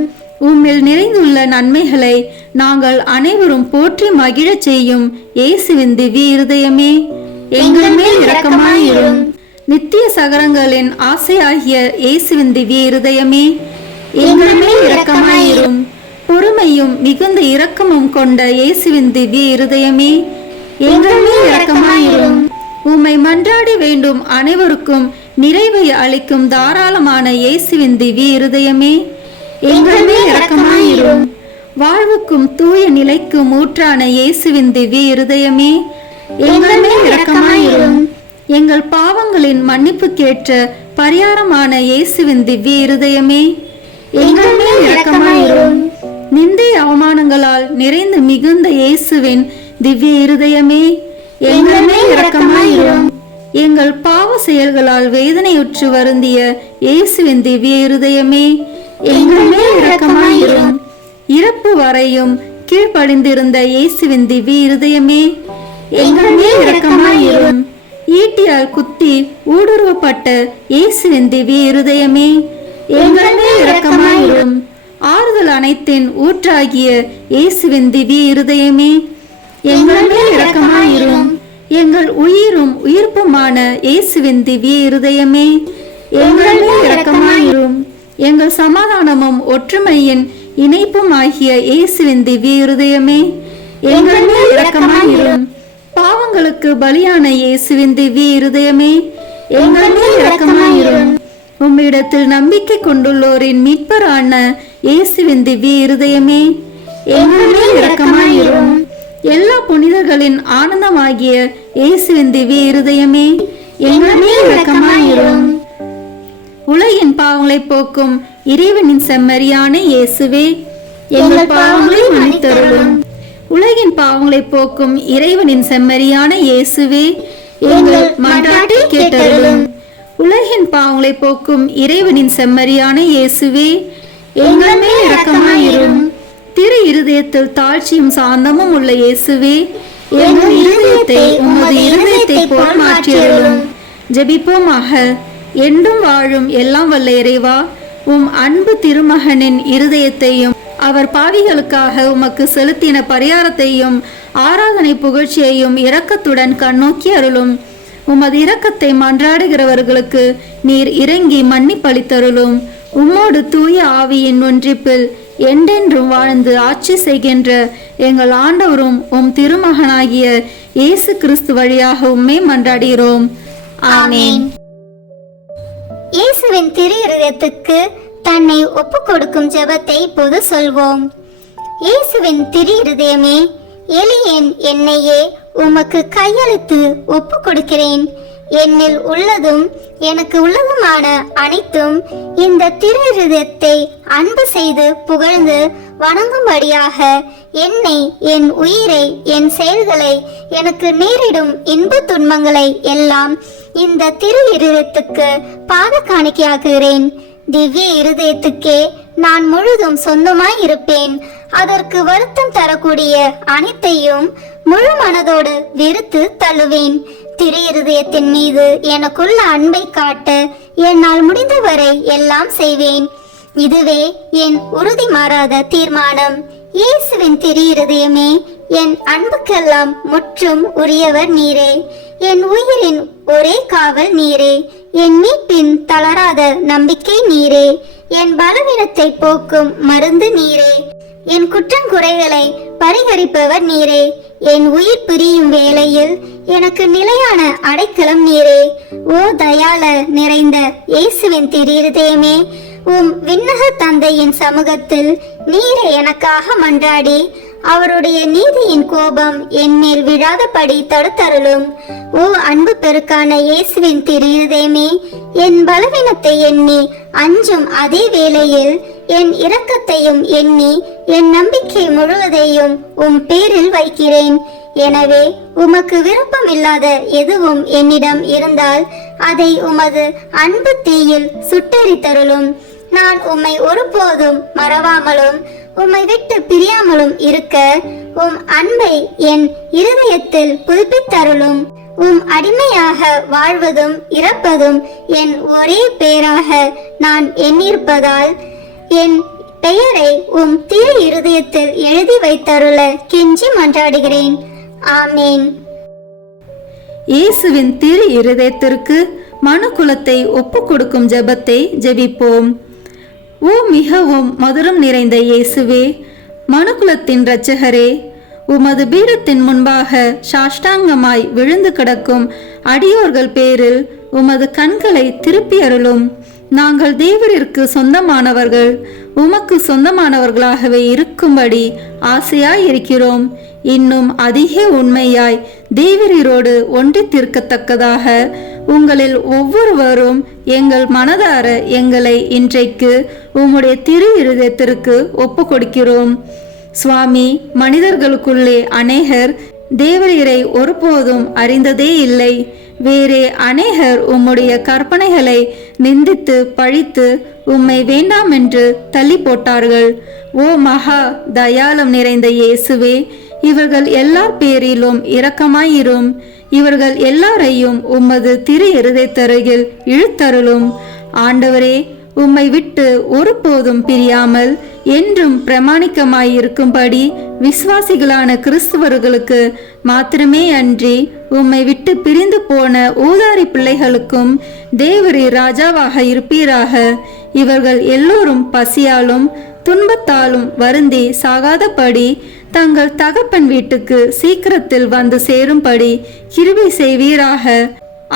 உம்மில் நிறைந்துள்ள நன்மைகளை நாங்கள் அனைவரும் போற்றி மகிழச் செய்யும் இயேசுவின் திவ்ய இருதயமே, எங்கள் மேல் இரக்கமாயிரும். நித்திய சகரங்களின் ஆசையாகிய இயேசுவின் திவ்ய இருதயமே, எங்கள் மேல் இரக்கமாயிரும். பொறுமையும் மிகுந்த இரக்கமும் கொண்ட இயேசுவின் திவ்ய இருதயமே, எங்கள் மேல் இரக்கமாயிரும். உம்மை மன்றாடி வேண்டும் அனைவருக்கும் நிறைவை அளிக்கும் தாராளமான இயேசுவின் திவ்ய இருதயமே, எங்கள் மேல் இரக்கமாயிரும். வாழ்வுக்கும் தூய நிலைக்கும் ஊற்றான இயேசுவின் திவ்ய இருதயமே, எங்கள் மேல் இரக்கமாயிரும். எங்கள் பாவங்களின் மன்னிப்புக்கேற்ற பரிகாரமான இயேசுவின் திவ்ய இருதயமே, எங்கள் மேல் இரக்கமாயிரும். நிந்தை அவமானங்களால் நிறைந்து மிகுந்த இயேசுவின் திவ்ய இருதயமே, எங்கள் மேல் இரக்கமாயிரும். எங்கள் பாவ செயல்களால் வேதனையுற்று வருந்திய இயேசுவின் திவ்ய இருதயமே, எங்கள் மேல் இரக்கமாயிரும். இறப்பு வரையும் கீழ்ப்படிந்திருந்த இயேசுவின் திவ்ய இருதயமே, எங்கள் மேல் இரக்கமாயிரும். ஈட்டியால் குத்தி ஊடுருவப்பட்ட இயேசுவின் திவ்ய இருதயமே, எங்கள் மேல் இரக்கமாயிரும். ஆறுதல் அனைத்தின் ஊற்றாகிய இயேசுவின் திவ்ய இருதயமே, எங்கள் மேல் இரக்கமாயிரும். எங்கள் உயிரும் உயிர்ப்புமான இயேசுவின் திவ்ய இருதயமே, எங்கள் மேல் இரக்கமாயிரும். எங்கள் சமாதானமும் ஒற்றுமையின் இணைப்பும் ஆகிய இயேசுவின் திவ்ய இருதயமே, எங்கள் மேல் இரக்கமாயிரும். பாவங்களுக்கு பலியான இயேசுவின் திவ்ய இருதயமே, எங்கள் மேல் இரக்கமாயிரும். உம்மிடத்தில் நம்பிக்கை கொண்டுள்ளோரின் மீட்பரான இயேசுவின் திவ்ய இருதயமே, எங்கள் மேல் இரக்கமாயிரும். எல்லா புனிதர்களின் ஆனந்தமாகிய இயேசுவின் திவ்ய இருதயமே, எங்கள் மேல் இரக்கமாயிரும். உலகின் பாவங்களை போக்கும் இறைவனின் செம்மறியான இயேசுவே, எங்கள் பாவங்களை மன்னித்தருளும். உலகின் பாவங்களை போக்கும் இறைவனின் செம்மறியான இயேசுவே, எங்கள் மன்றாட்டை கேட்டருளும். உலகின் பாவங்களை போக்கும் இறைவனின் செம்மறியான இயேசுவே, எங்கள் மேல் இரக்கமாயிரும். திரு இருதயத்தில் தாழ்ச்சியும் சாந்தமும் உள்ள இயேசுவே, எங்கள் இருதயத்தை உமது இருதயத்தை போல் மாற்றியருளும். ஜெபிப்போமாக. என்றும் வாழும் எல்லாம் வல்ல இறைவா, உம் அன்பு திருமகனின் இருதயத்தையும் அவர் பாவிகளுக்காக உமக்கு செலுத்தின பரிகாரத்தையும் ஆராதனை புகழ்ச்சியையும் இரக்கத்துடன் கண்ணோக்கி அருளும். உமது இரக்கத்தை மன்றாடுகிறவர்களுக்கு நீர் இறங்கி மன்னிப்பளித்தருளும். உம்மோடு தூய ஆவியின் ஒன்றிப்பில் என்றென்றும் வாழ்ந்து ஆட்சி செய்கின்ற எங்கள் ஆண்டவரும் உம் திருமகனாகிய இயேசு கிறிஸ்து வழியாக உம்மை மன்றாடுகிறோம். ஆமென். இயேசுவின் திரு இருதயத்துக்கு தன்னை ஒப்பு கொடுக்கும் ஜெபத்தை இப்போது சொல்வோம். இயேசுவின் திரு இருதயமே, எளியேன் என்னையே உமக்கு கையளித்து ஒப்பு கொடுக்கிறேன். என்னில் உள்ளதும் எனக்கு உள்ளதுமான அனைத்தும் இந்த திரு இருதயத்தை அன்பு செய்து புகழ்ந்து வணங்கும்படியாக என்னை, என் உயிரை, என் செயல்களை, எனக்கு நேரிடும் இன்ப துன்பங்களை எல்லாம் இந்த திரு இருதயத்துக்கு பாத காணிக்கையாக்குகிறேன். திவ்ய இருதயத்துக்கே நான் முழுதும் சொந்தமாய் இருப்பேன். அதற்கு வருத்தம் தரக்கூடிய அனைத்தையும் முழு மனதோடு வெறுத்து தள்ளுவேன். திரு இருதயத்தின் மீது எனக்குள்ள அன்பை காட்ட என்னால் முடிந்தவரை எல்லாம் செய்வேன். இதுவே என் உறுதி மாறாத தீர்மானம். இயேசுவின் திரு இருதயமே, என் அன்புக்கெல்லாம் முற்றும் உரியவர் நீரே. என் உயிரின் ஒரே காவல் நீரே. என் மீட்பின் தளராத நம்பிக்கை நீரே. என் பலவீனத்தை போக்கும் மருந்து நீரே. என் குற்றங்குறைகளை பரிகரிப்பவர் நீரே. என் உயிர் பிரியும் வேளையில் எனக்கு நிலையான அடைக்கலம் நீரே. ஓ தயால நிறைந்த இயேசுவின் திரு இருதயமே, உம் விண்ணக தந்தையின் சமூகத்தில் நீரே எனக்காக மன்றாடி அவருடைய நீதியின் கோபம் என்மேல் விழாதபடி தடுத்தருளும். ஓ அன்பு பெருக்கான இயேசுவின் திரு இருதயமே, என் பலவீனத்தை எண்ணி அஞ்சும் அதே வேளையில் என் இரக்கத்தையும் எண்ணி என் நம்பிக்கை முழுவதையும் உம் பேரில் வைக்கிறேன். எனவே உமக்கு விருப்பம் இல்லாத எதுவும் என்னிடம் இருந்தால் அதை உமது அன்பு தீயில் சுட்டெரித்தருளும். நான் உம்மை ஒருபோதும் மறவாமலும் உம்மை விட்டு பிரியாமலும் இருக்க உம் அன்பை என் இருதயத்தில் புதுப்பித்தருளும். உம் அடிமையாக வாழ்வதும் இறப்பதும் என் ஒரே பேராக நான் எண்ணிருப்பதால் என் பெயரை உம் திரு இருதயத்தில் எழுதி வைத்தருள கெஞ்சி மன்றாடுகிறேன். ஆமேன். இயேசுவின் திரு இருதயத்திற்கு மனுக்குலத்தை ஒப்பு கொடுக்கும் ஜெபத்தை ஜெபிப்போம். ஓ மிகவும் மதுரம் நிறைந்த இயேசுவே, மனுக்குலத்தின் இரட்சகரே, உமது பீடத்தின் முன்பாக சாஷ்டாங்கமாய் விழுந்து கிடக்கும் அடியோர்கள் பேரில் உமது கண்களை திருப்பி அருளும். நாங்கள் தேவரிற்கு சொந்தமானவர்கள், உமக்கு சொந்தமானவர்களாகவே இருக்கும்படி ஆசையாய் இருக்கிறோம். இன்னும் அதிக உண்மையாய் தேவரீரோடு ஒன்றித்திருக்கத்தக்கதாக உங்களில் ஒவ்வொருவரும் எங்கள் மனதார எங்களை இன்றைக்கு உம்முடைய திரு இருதயத்திற்கு ஒப்பு கொடுக்கிறோம். சுவாமி, மனிதர்களுக்குள்ளே அநேகர் தேவரீரை ஒருபோதும் அறிந்ததே இல்லை. வேறே அநேகர் உம்முடைய கற்பனைகளை நிந்தித்து பழித்து உம்மை வேண்டாம் என்று தள்ளி போட்டார்கள். ஓ மகா தயாளம் நிறைந்த இயேசுவே, இவர்கள் எல்லார் பேரிலும் இரக்கமாயிரும். இவர்கள் எல்லாரையும் உமது திரு இருதயத்தருகில் இழுத்தருளும். ஆண்டவரே, உம்மை விட்டு ஒருபோதும் பிரியாமல் என்றும் பிரமாணிக்கமாயிருக்கும்படி விசுவாசிகளான கிறிஸ்துவர்களுக்கு மாத்திரமே அன்றி உம்மை விட்டு பிரிந்து போன ஊதாரி பிள்ளைகளுக்கும் தேவரீ ராஜாவாக இருப்பீராக. இவர்கள் எல்லோரும் பசியாலும் துன்பத்தாலும் வருந்தி சாகாதபடி தங்கள் தகப்பன் வீட்டுக்கு சீக்கிரத்தில் வந்து சேரும்படி கிருபை செய்வீராக.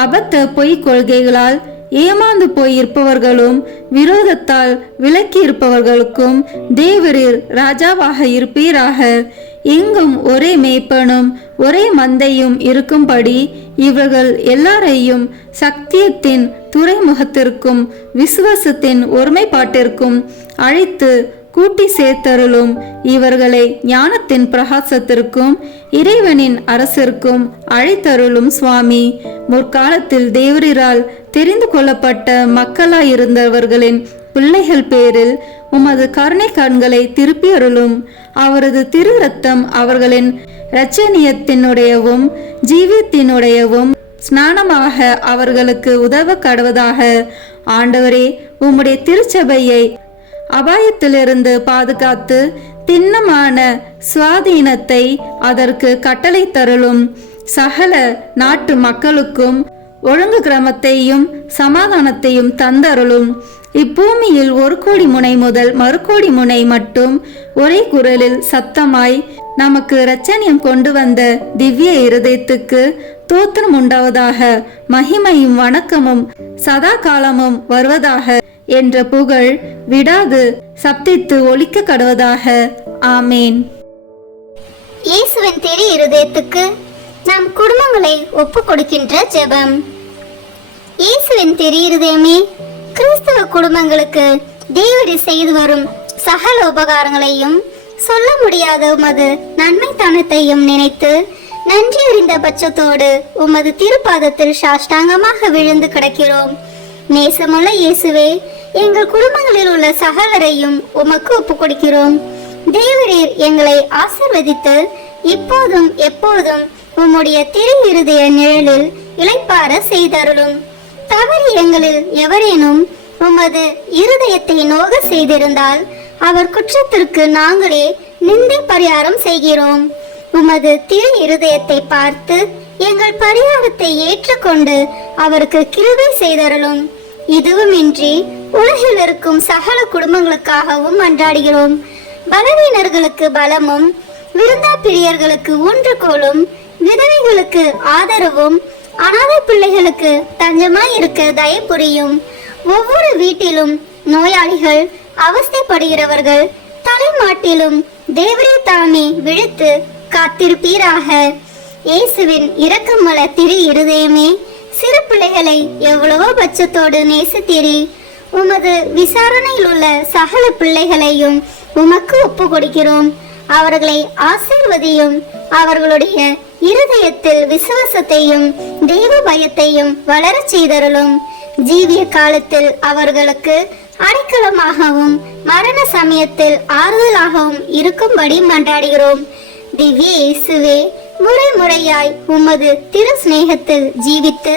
அபத்த பொய் கொள்கைகளால் ஏமாந்து போயிருப்பவர்களும் விரோதத்தால் விலக்கி இருப்பவர்களுக்கும் தேவரீர் ராஜாவாக இருப்பீராக. எங்கும் ஒரே மேய்ப்பனும் ஒரே மந்தையும் இருக்கும்படி இவர்கள் எல்லாரையும் சத்தியத்தின் துறைமுகத்திற்கும் விசுவாசத்தின் ஒருமைப்பாட்டிற்கும் அழைத்து கூட்டி சேர்த்தருளும். இவர்களை ஞானத்தின் பிரகாசத்திற்கும் இறைவனின் அரசிற்கும் அழைத்தருளும். சுவாமி, முற்காலத்தில் தேவரீரால் தெரிந்து கொள்ளப்பட்ட மக்களாயிருந்தவர்களின் பிள்ளைகள் பேரில் உமது கருணை கண்களை திருப்பி அருளும். அவரது திரு ரத்தம் அவர்களின் இரட்சணியத்தினுடையவும் ஜீவியத்தினுடையவும் ஸ்நானமாக அவர்களுக்கு உதவ கடவதாக. ஆண்டவரே, உம்முடைய திருச்சபையை அபாயத்திலிருந்து பாதுகாத்து திண்ணமான சுவாதீனத்தை அதற்கு கட்டளை தருளும். சகல நாட்டு மக்களுக்கும் ஒழுங்கு கிரமத்தையும் சமாதானத்தையும் தந்தருளும். இப்பூமியில் 1 கோடி முனை முதல் 1 கோடி முனை மட்டும் ஒரே குரலில் சத்தமாய் நமக்கு இரட்சணியம் கொண்டு வந்த திவ்ய இருதயத்துக்கு தோத்திரம் உண்டாவதாக. மகிமையும் வணக்கமும் சதா காலமும் வருவதாக என்ற புகழ் விடாது சப்தித்து ஒலிக்க கடவதாக. ஆமேன். இயேசுவின் திரு இருதயத்துக்கு நம் குடும்பங்களை ஒப்பு கொடுக்கின்ற ஜெபம். இயேசுவின் திரு இருதயமே, கிறிஸ்தவ குடும்பங்களுக்கு தேவரீர் செய்து வரும் சகல உபகாரங்களையும் சொல்ல முடியாத உமது நன்மைத்தனத்தையும் நினைத்து நன்றி அறிந்த பட்சத்தோடு உமது திருப்பாதத்தில் சாஷ்டாங்கமாக விழுந்து கிடக்கிறோம். நேசமுள்ள இயேசுவே, எங்கள் குடும்பங்களில் உள்ள சகலரையும் உமக்கு ஒப்பு கொடுக்கிறோம். தேவரீர் எங்களை ஆசீர்வதித்து இப்போதும் எப்போதும் உம்முடைய திரு இருதய நிழலில் இளைப்பார செய்தருளும். தவறு எங்களில் எவரேனும் உமது இருதயத்தை நோக செய்திருந்தால் அவர் குற்றத்திற்கு நாங்களே நிந்தை பரிகாரம் செய்கிறோம். உமது திரு இருதயத்தை பார்த்து எங்கள் பரிகாரத்தை ஏற்றுக்கொண்டு அவருக்கு கிருபை செய்தருளும். இதுவுமின்றி உலகில் இருக்கும் சகல குடும்பங்களுக்காகவும் மன்றாடுகிறோம். பலவீனர்களுக்கு பலமும் விருந்தா பிரியர்களுக்கு ஊன்றுகோலும் விதவைகளுக்கு ஆதரவும் அனாதை பிள்ளைகளுக்கு தஞ்சமாய் இருக்க தயவு புரியும். ஒவ்வொரு வீட்டிலும் நோயாளிகள் அவஸ்தைப்படுகிறவர்கள் தலைமாட்டிலும் தேவரே தாமே விழுத்து காத்திருப்பீராக. இயேசுவின் இரக்கமுள்ள திரு இருதயமே, சிறு பிள்ளைகளை எவ்வளவோ பட்சத்தோடு நேசித்தீரே. உமது விசாரணையில் உள்ள சகல பிள்ளைகளையும் உமக்கு ஒப்பு கொடுக்கிறோம். அவர்களை ஆசீர்வதியும். அவர்களுடைய இருதயத்தில் விசுவாசத்தையும் தெய்வ பயத்தையும் வளரச் செய்தருளும். ஜீவிய காலத்தில் அவர்களுக்கு அடைக்கலமாகவும் மரண சமயத்தில் ஆறுதலாகவும் இருக்கும்படி மன்றாடுகிறோம். திவ்ய இயேசுவே, முறை முறையாய் உமது திரு சிநேகத்தில் ஜீவித்து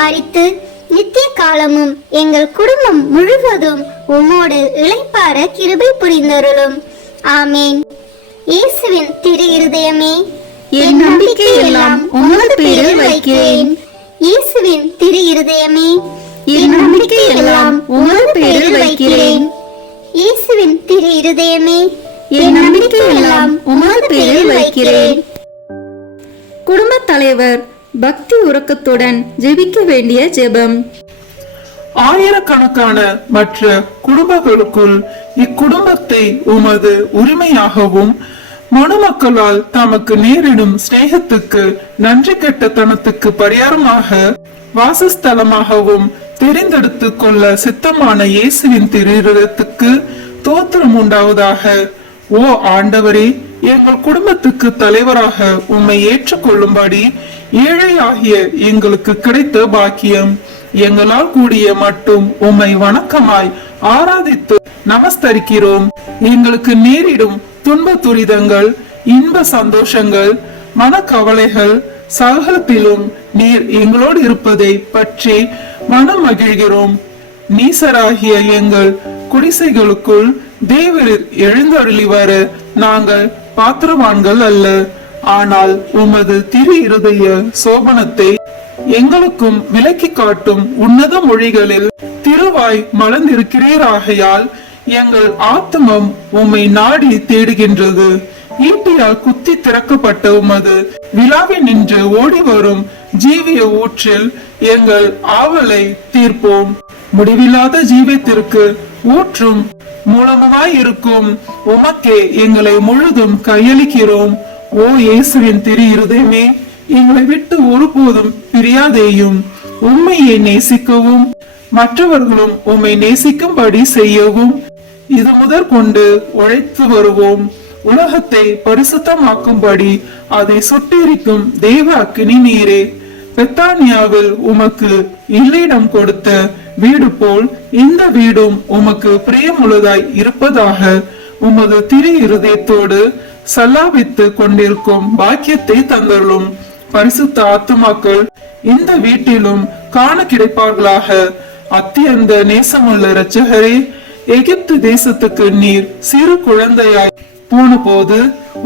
மரித்து நித்திய காலமும் எங்கள் குடும்பம் முழுவதும் உம்மோடு இளைப்பாற கிருபை புரிந்தருளும். ஆமேன். இயேசுவின் திரு இருதயமே, என் நம்பிக்கை எல்லாம் உமது பேரில் வைக்கிறேன். இயேசுவின் திரு இருதயமே, என் நம்பிக்கை எல்லாம் உமது பேரில் வைக்கிறேன். இயேசுவின் திரு இருதயமே, என் நம்பிக்கை எல்லாம் உமது பேரில் வைக்கிறேன். குடும்பத் தலைவர் பக்தி உறக்கத்துடன் ஜெபிக்க வேண்டிய ஜெபம். ஆயிரக்கணக்கான மற்ற குடும்பங்களுக்குள் இக்குடும்பத்தை உமது உரிமையாகவும் மனுமக்களால் தமக்கு நேரிடும் சிநேகத்துக்கு நன்றி கெட்டத்தனத்துக்கு பரிகாரமாக வாசஸ்தலமாகவும் தெரிந்தெடுத்து கொள்ள சித்தமான இயேசுவின் திருத்துக்கு தோத்திரம் உண்டாவதாக. ஓ ஆண்டவரே, எங்கள் குடும்பத்துக்கு தலைவராக உம்மை ஏற்றுக்கொள்ளும்படி ஏழை ஆகிய எங்களுக்கு கிடைத்த பாக்கியம். எங்களால் கூடிய மட்டும் உம்மை வணக்கமாய் ஆராதித்து நமஸ்தரிக்கிறோம். எங்களுக்கு நேரிடும் துன்ப துரிதங்கள், இன்ப சந்தோஷங்கள், மனக்கவலைகள் சகலத்திலும் நீர் எங்களோடு இருப்பதை பற்றி மனம் மகிழ்கிறோம். நீசராகிய எங்கள் குடிசைகளுக்குள் தேவரீர் எழுந்தருளி வர நாங்கள் பாத்திரவான்கள் அல்ல. ஆனால் உமது திரு இருதய சோபனத்தை எங்களுக்கும் விலக்கி காட்டும் உன்னத மொழிகளில் திருவாய் மலர்ந்திருக்கிறீராகையால் எங்கள் ஆத்மம் உம்மை நாடி தேடுகின்றது. ஈட்டியால் குத்தி திறக்கப்பட்ட உமது விழாவில் நின்று ஓடி வரும் ஜீவிய ஊற்றில் எங்கள் ஆவலை தீர்ப்போம். முடிவில்லாத ஜீவத்திற்கு ஊற்றும் மூலமாய் இருக்கும் உமக்கே எங்களை முழுதும் கையளிக்கிறோம். ஓ இயேசுவின் திரு இருதயமே, எங்களை விட்டு ஒருபோதும் பிரியாதேயும். உம்மையை நேசிக்கவும் மற்றவர்களும் உம்மை நேசிக்கும்படி செய்யவும் இது முதற்கொண்டு உழைத்து வருவோம். உலகத்தை பரிசுத்தமாக்கும்படி அதை சுட்டெரிக்கும் தேவ அக்கினி நீரே, பெத்தானியாவில் உமக்கு இல்லிடம் கொடுத்த வீடு போல் இந்த வீடும் உமக்கு பிரியமுள்ளதாய் இருப்பதாக. உமது திரு இருதயத்தோடு சல்லாபித்து கொண்டிருக்கும் பாக்கியத்தை தந்தருளும். பரிசுத்த ஆத்துமாக்கள் இந்த வீட்டிலும் காண கிடைப்பார்களாக. அத்தியந்த நேசமுள்ள இரட்சகரே, எகிப்து தேசத்துக்கு நீர் சிறு குழந்தையாய் போன போது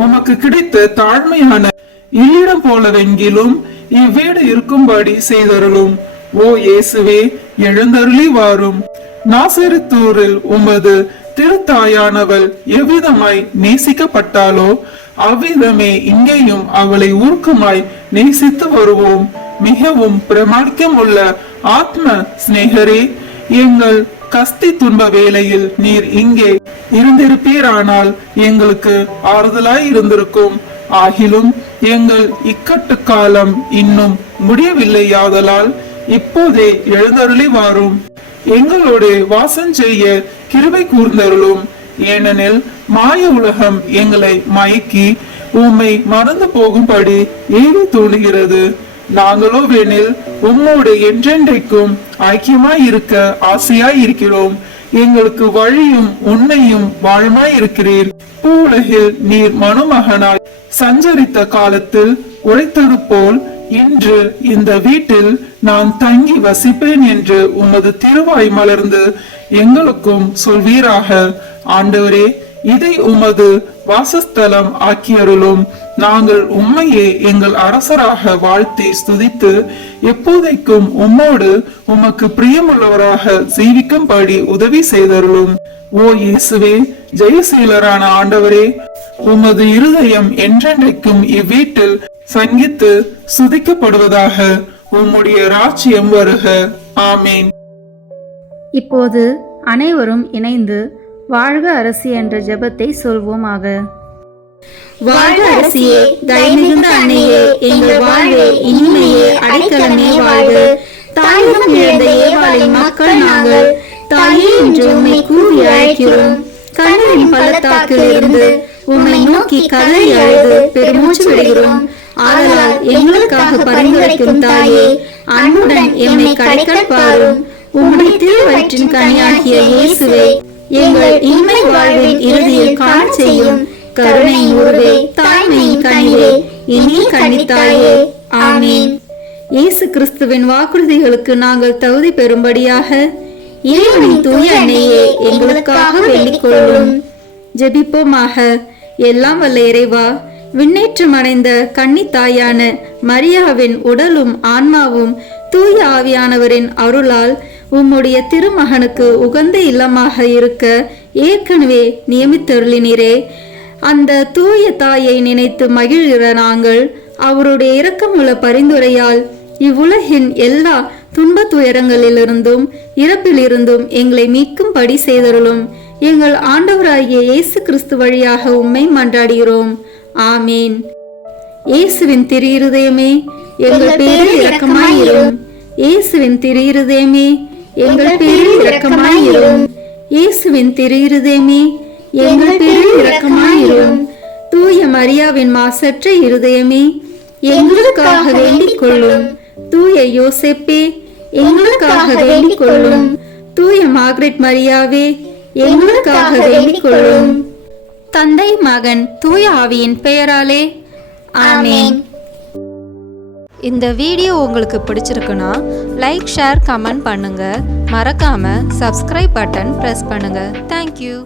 உமக்கு கிடைத்த தாழ்மையான இல்லிடம் போலவெங்கிலும் இவ்வீடு இருக்கும்படி செய்தருளும். ஓ இயேசுவே, எழுந்தருளி வாரும். நாசரித்தூரில் உமது திருத்தாயானவள் எவ்விதமாய் நேசிக்கப்பட்டாலோ அவ்விதமே இங்கேயும் அவளை ஊர்க்கமாய் நேசித்து வருவோம். மிகவும் பிரமாணிக்கம் உள்ள ஆத்ம சிநேகரே, எங்கள் கஸ்தி துன்ப வேளையில் நீர் இங்கே இருந்திருப்பீரானால் எங்களுக்கு ஆறுதலாய் இருந்திருக்கும். ஆகிலும் எங்கள் இக்கட்டு காலம் இன்னும் முடியவில்லையாதலால் இப்போதே எழுந்தருளி வாரும். எங்களோடு வாசம் செய்ய கிருபை கூர்ந்தருளும். ஏனெனில் மாய உலகம் எங்களை மயக்கி உம்மை மறந்து போகும்படி ஏவி தோணுகிறது. நாங்களோ வேணில் உம்மோடு என்றென்றைக்கும் ஐக்கியமாய் இருக்க ஆசையாய் இருக்கிறோம். எங்களுக்கு வழியும் உண்மையும் வாழ்மாய் இருக்கிறீர். பூவுலகில் நீர் மனுமகனாய் சஞ்சரித்த காலத்தில் உழைத்தது போல் இன்று இந்த வீட்டில் நான் தங்கி வசிப்பேன் என்று உமது திருவாய் மலர்ந்து எங்களுக்கும் சொல்வீராக. ஆண்டவரே, இதை உமது வாசஸ்தலம் ஆக்கியருளும். நாங்கள் உம்மையே எங்கள் அரசராக வாழ்த்தி ஸ்துதித்து எப்போதைக்கும் உம்மோடு உமக்கு பிரியமுள்ளவராக ஜீவிக்கும்படி உதவி செய்தருளும். ஓ இயேசுவே, ஜெயசீலரான ஆண்டவரே, உமது இருதயம் என்றென்றைக்கும் இவ்வீட்டில் சங்கித்து சுதிக்கப்படுவதாக. உம்முடைய ராஜ்யம் வருக. ஆமேன். இப்போது அனைவரும் இணைந்து வாழ்க அரசி என்ற ஜெபத்தை சொல்வோமாக. வாழ்க அரசியே, தயமிகுந்த அன்னையே, எங்கள் வாழ்வே, இனிமையே, அடைக்கலமே வாழ்க. தாயகம் இழந்த ஏவாளின் மக்கள் நாங்கள், தாயே என்று உம்மை கூவி அழைக்கிறோம். கண்ணீரின் பள்ளத்தாக்கில் இருந்து உம்மை நோக்கி கதறி அழுது பெருமூச்சு விடுகிறோம். ஆதலால் எங்களுக்காக பரிந்துரைக்கும் தாயே, அன்புடன் எம்மை கடைக்கண் பாரும். உம்முடைய திருவயிற்றின் கனியாகிய இயேசுவே, எங்கள் இன்மை வாழ்வின் இறுதியில் காண செய்யும். கருணையின் உருவே, தாய்மையின் கனிவே, இனிய கன்னித்தாயே. ஆமீன். இயேசு கிறிஸ்துவின் வாக்குறுதிகளுக்கு நாங்கள் தகுதி பெறும்படியாக இறைவனின் தூய அன்னையே, எங்களுக்காக வேண்டிக் கொள்ளும். ஜெபிப்போமாக. எல்லாம் வல்ல இறைவா, விண்ணேற்றம் அடைந்த கன்னித்தாயான மரியாவின் உடலும் ஆன்மாவும் தூய ஆவியானவரின் அருளால் உம்முடைய திருமகனுக்கு உகந்த இல்லமாக இருக்க ஏற்கனவே நியமித்தருளினரே. அந்த தூய தாயை நினைத்து மகிழ்கிற நாங்கள் அவருடைய இரக்கமுள்ள பரிந்துரையால் இவ்வுலகின் எல்லா துன்ப துயரங்களிலிருந்தும் இறப்பிலிருந்தும் எங்களை மீட்கும்படி செய்தருளும். எங்கள் ஆண்டவராகிய இயேசு கிறிஸ்து வழியாக உம்மை மன்றாடுகிறோம். ஆமீன். இயேசுவின் திரு இருதயமே, எங்கள் பேரில் இரக்கமாயிரும். இயேசுவின் திரு இருதயமே, எங்கள் பேரில் இரக்கமாயிரும். இயேசுவின் திரு இருதயமே, எங்கள் பேரில் இரக்கமாயிரும். தூய மரியாவின் மாசற்ற இருதயமே, எங்களுக்காக வேண்டிக் கொள்ளும். தூய யோசேப்பே, எங்களுக்காக வேண்டிக் கொள்ளும். தூய மார்கரெட் மரியாவே, எங்களுக்காக வேண்டிக் கொள்ளும். தந்தை, மகன், தூய ஆவியின் பெயராலே ஆமென். இந்த வீடியோ உங்களுக்கு பிடிச்சிருக்குன்னா லைக், ஷேர், கமெண்ட் பண்ணுங்க. மறக்காம சப்ஸ்கிரைப் பட்டன் பிரஸ் பண்ணுங்க. தேங்க்யூ.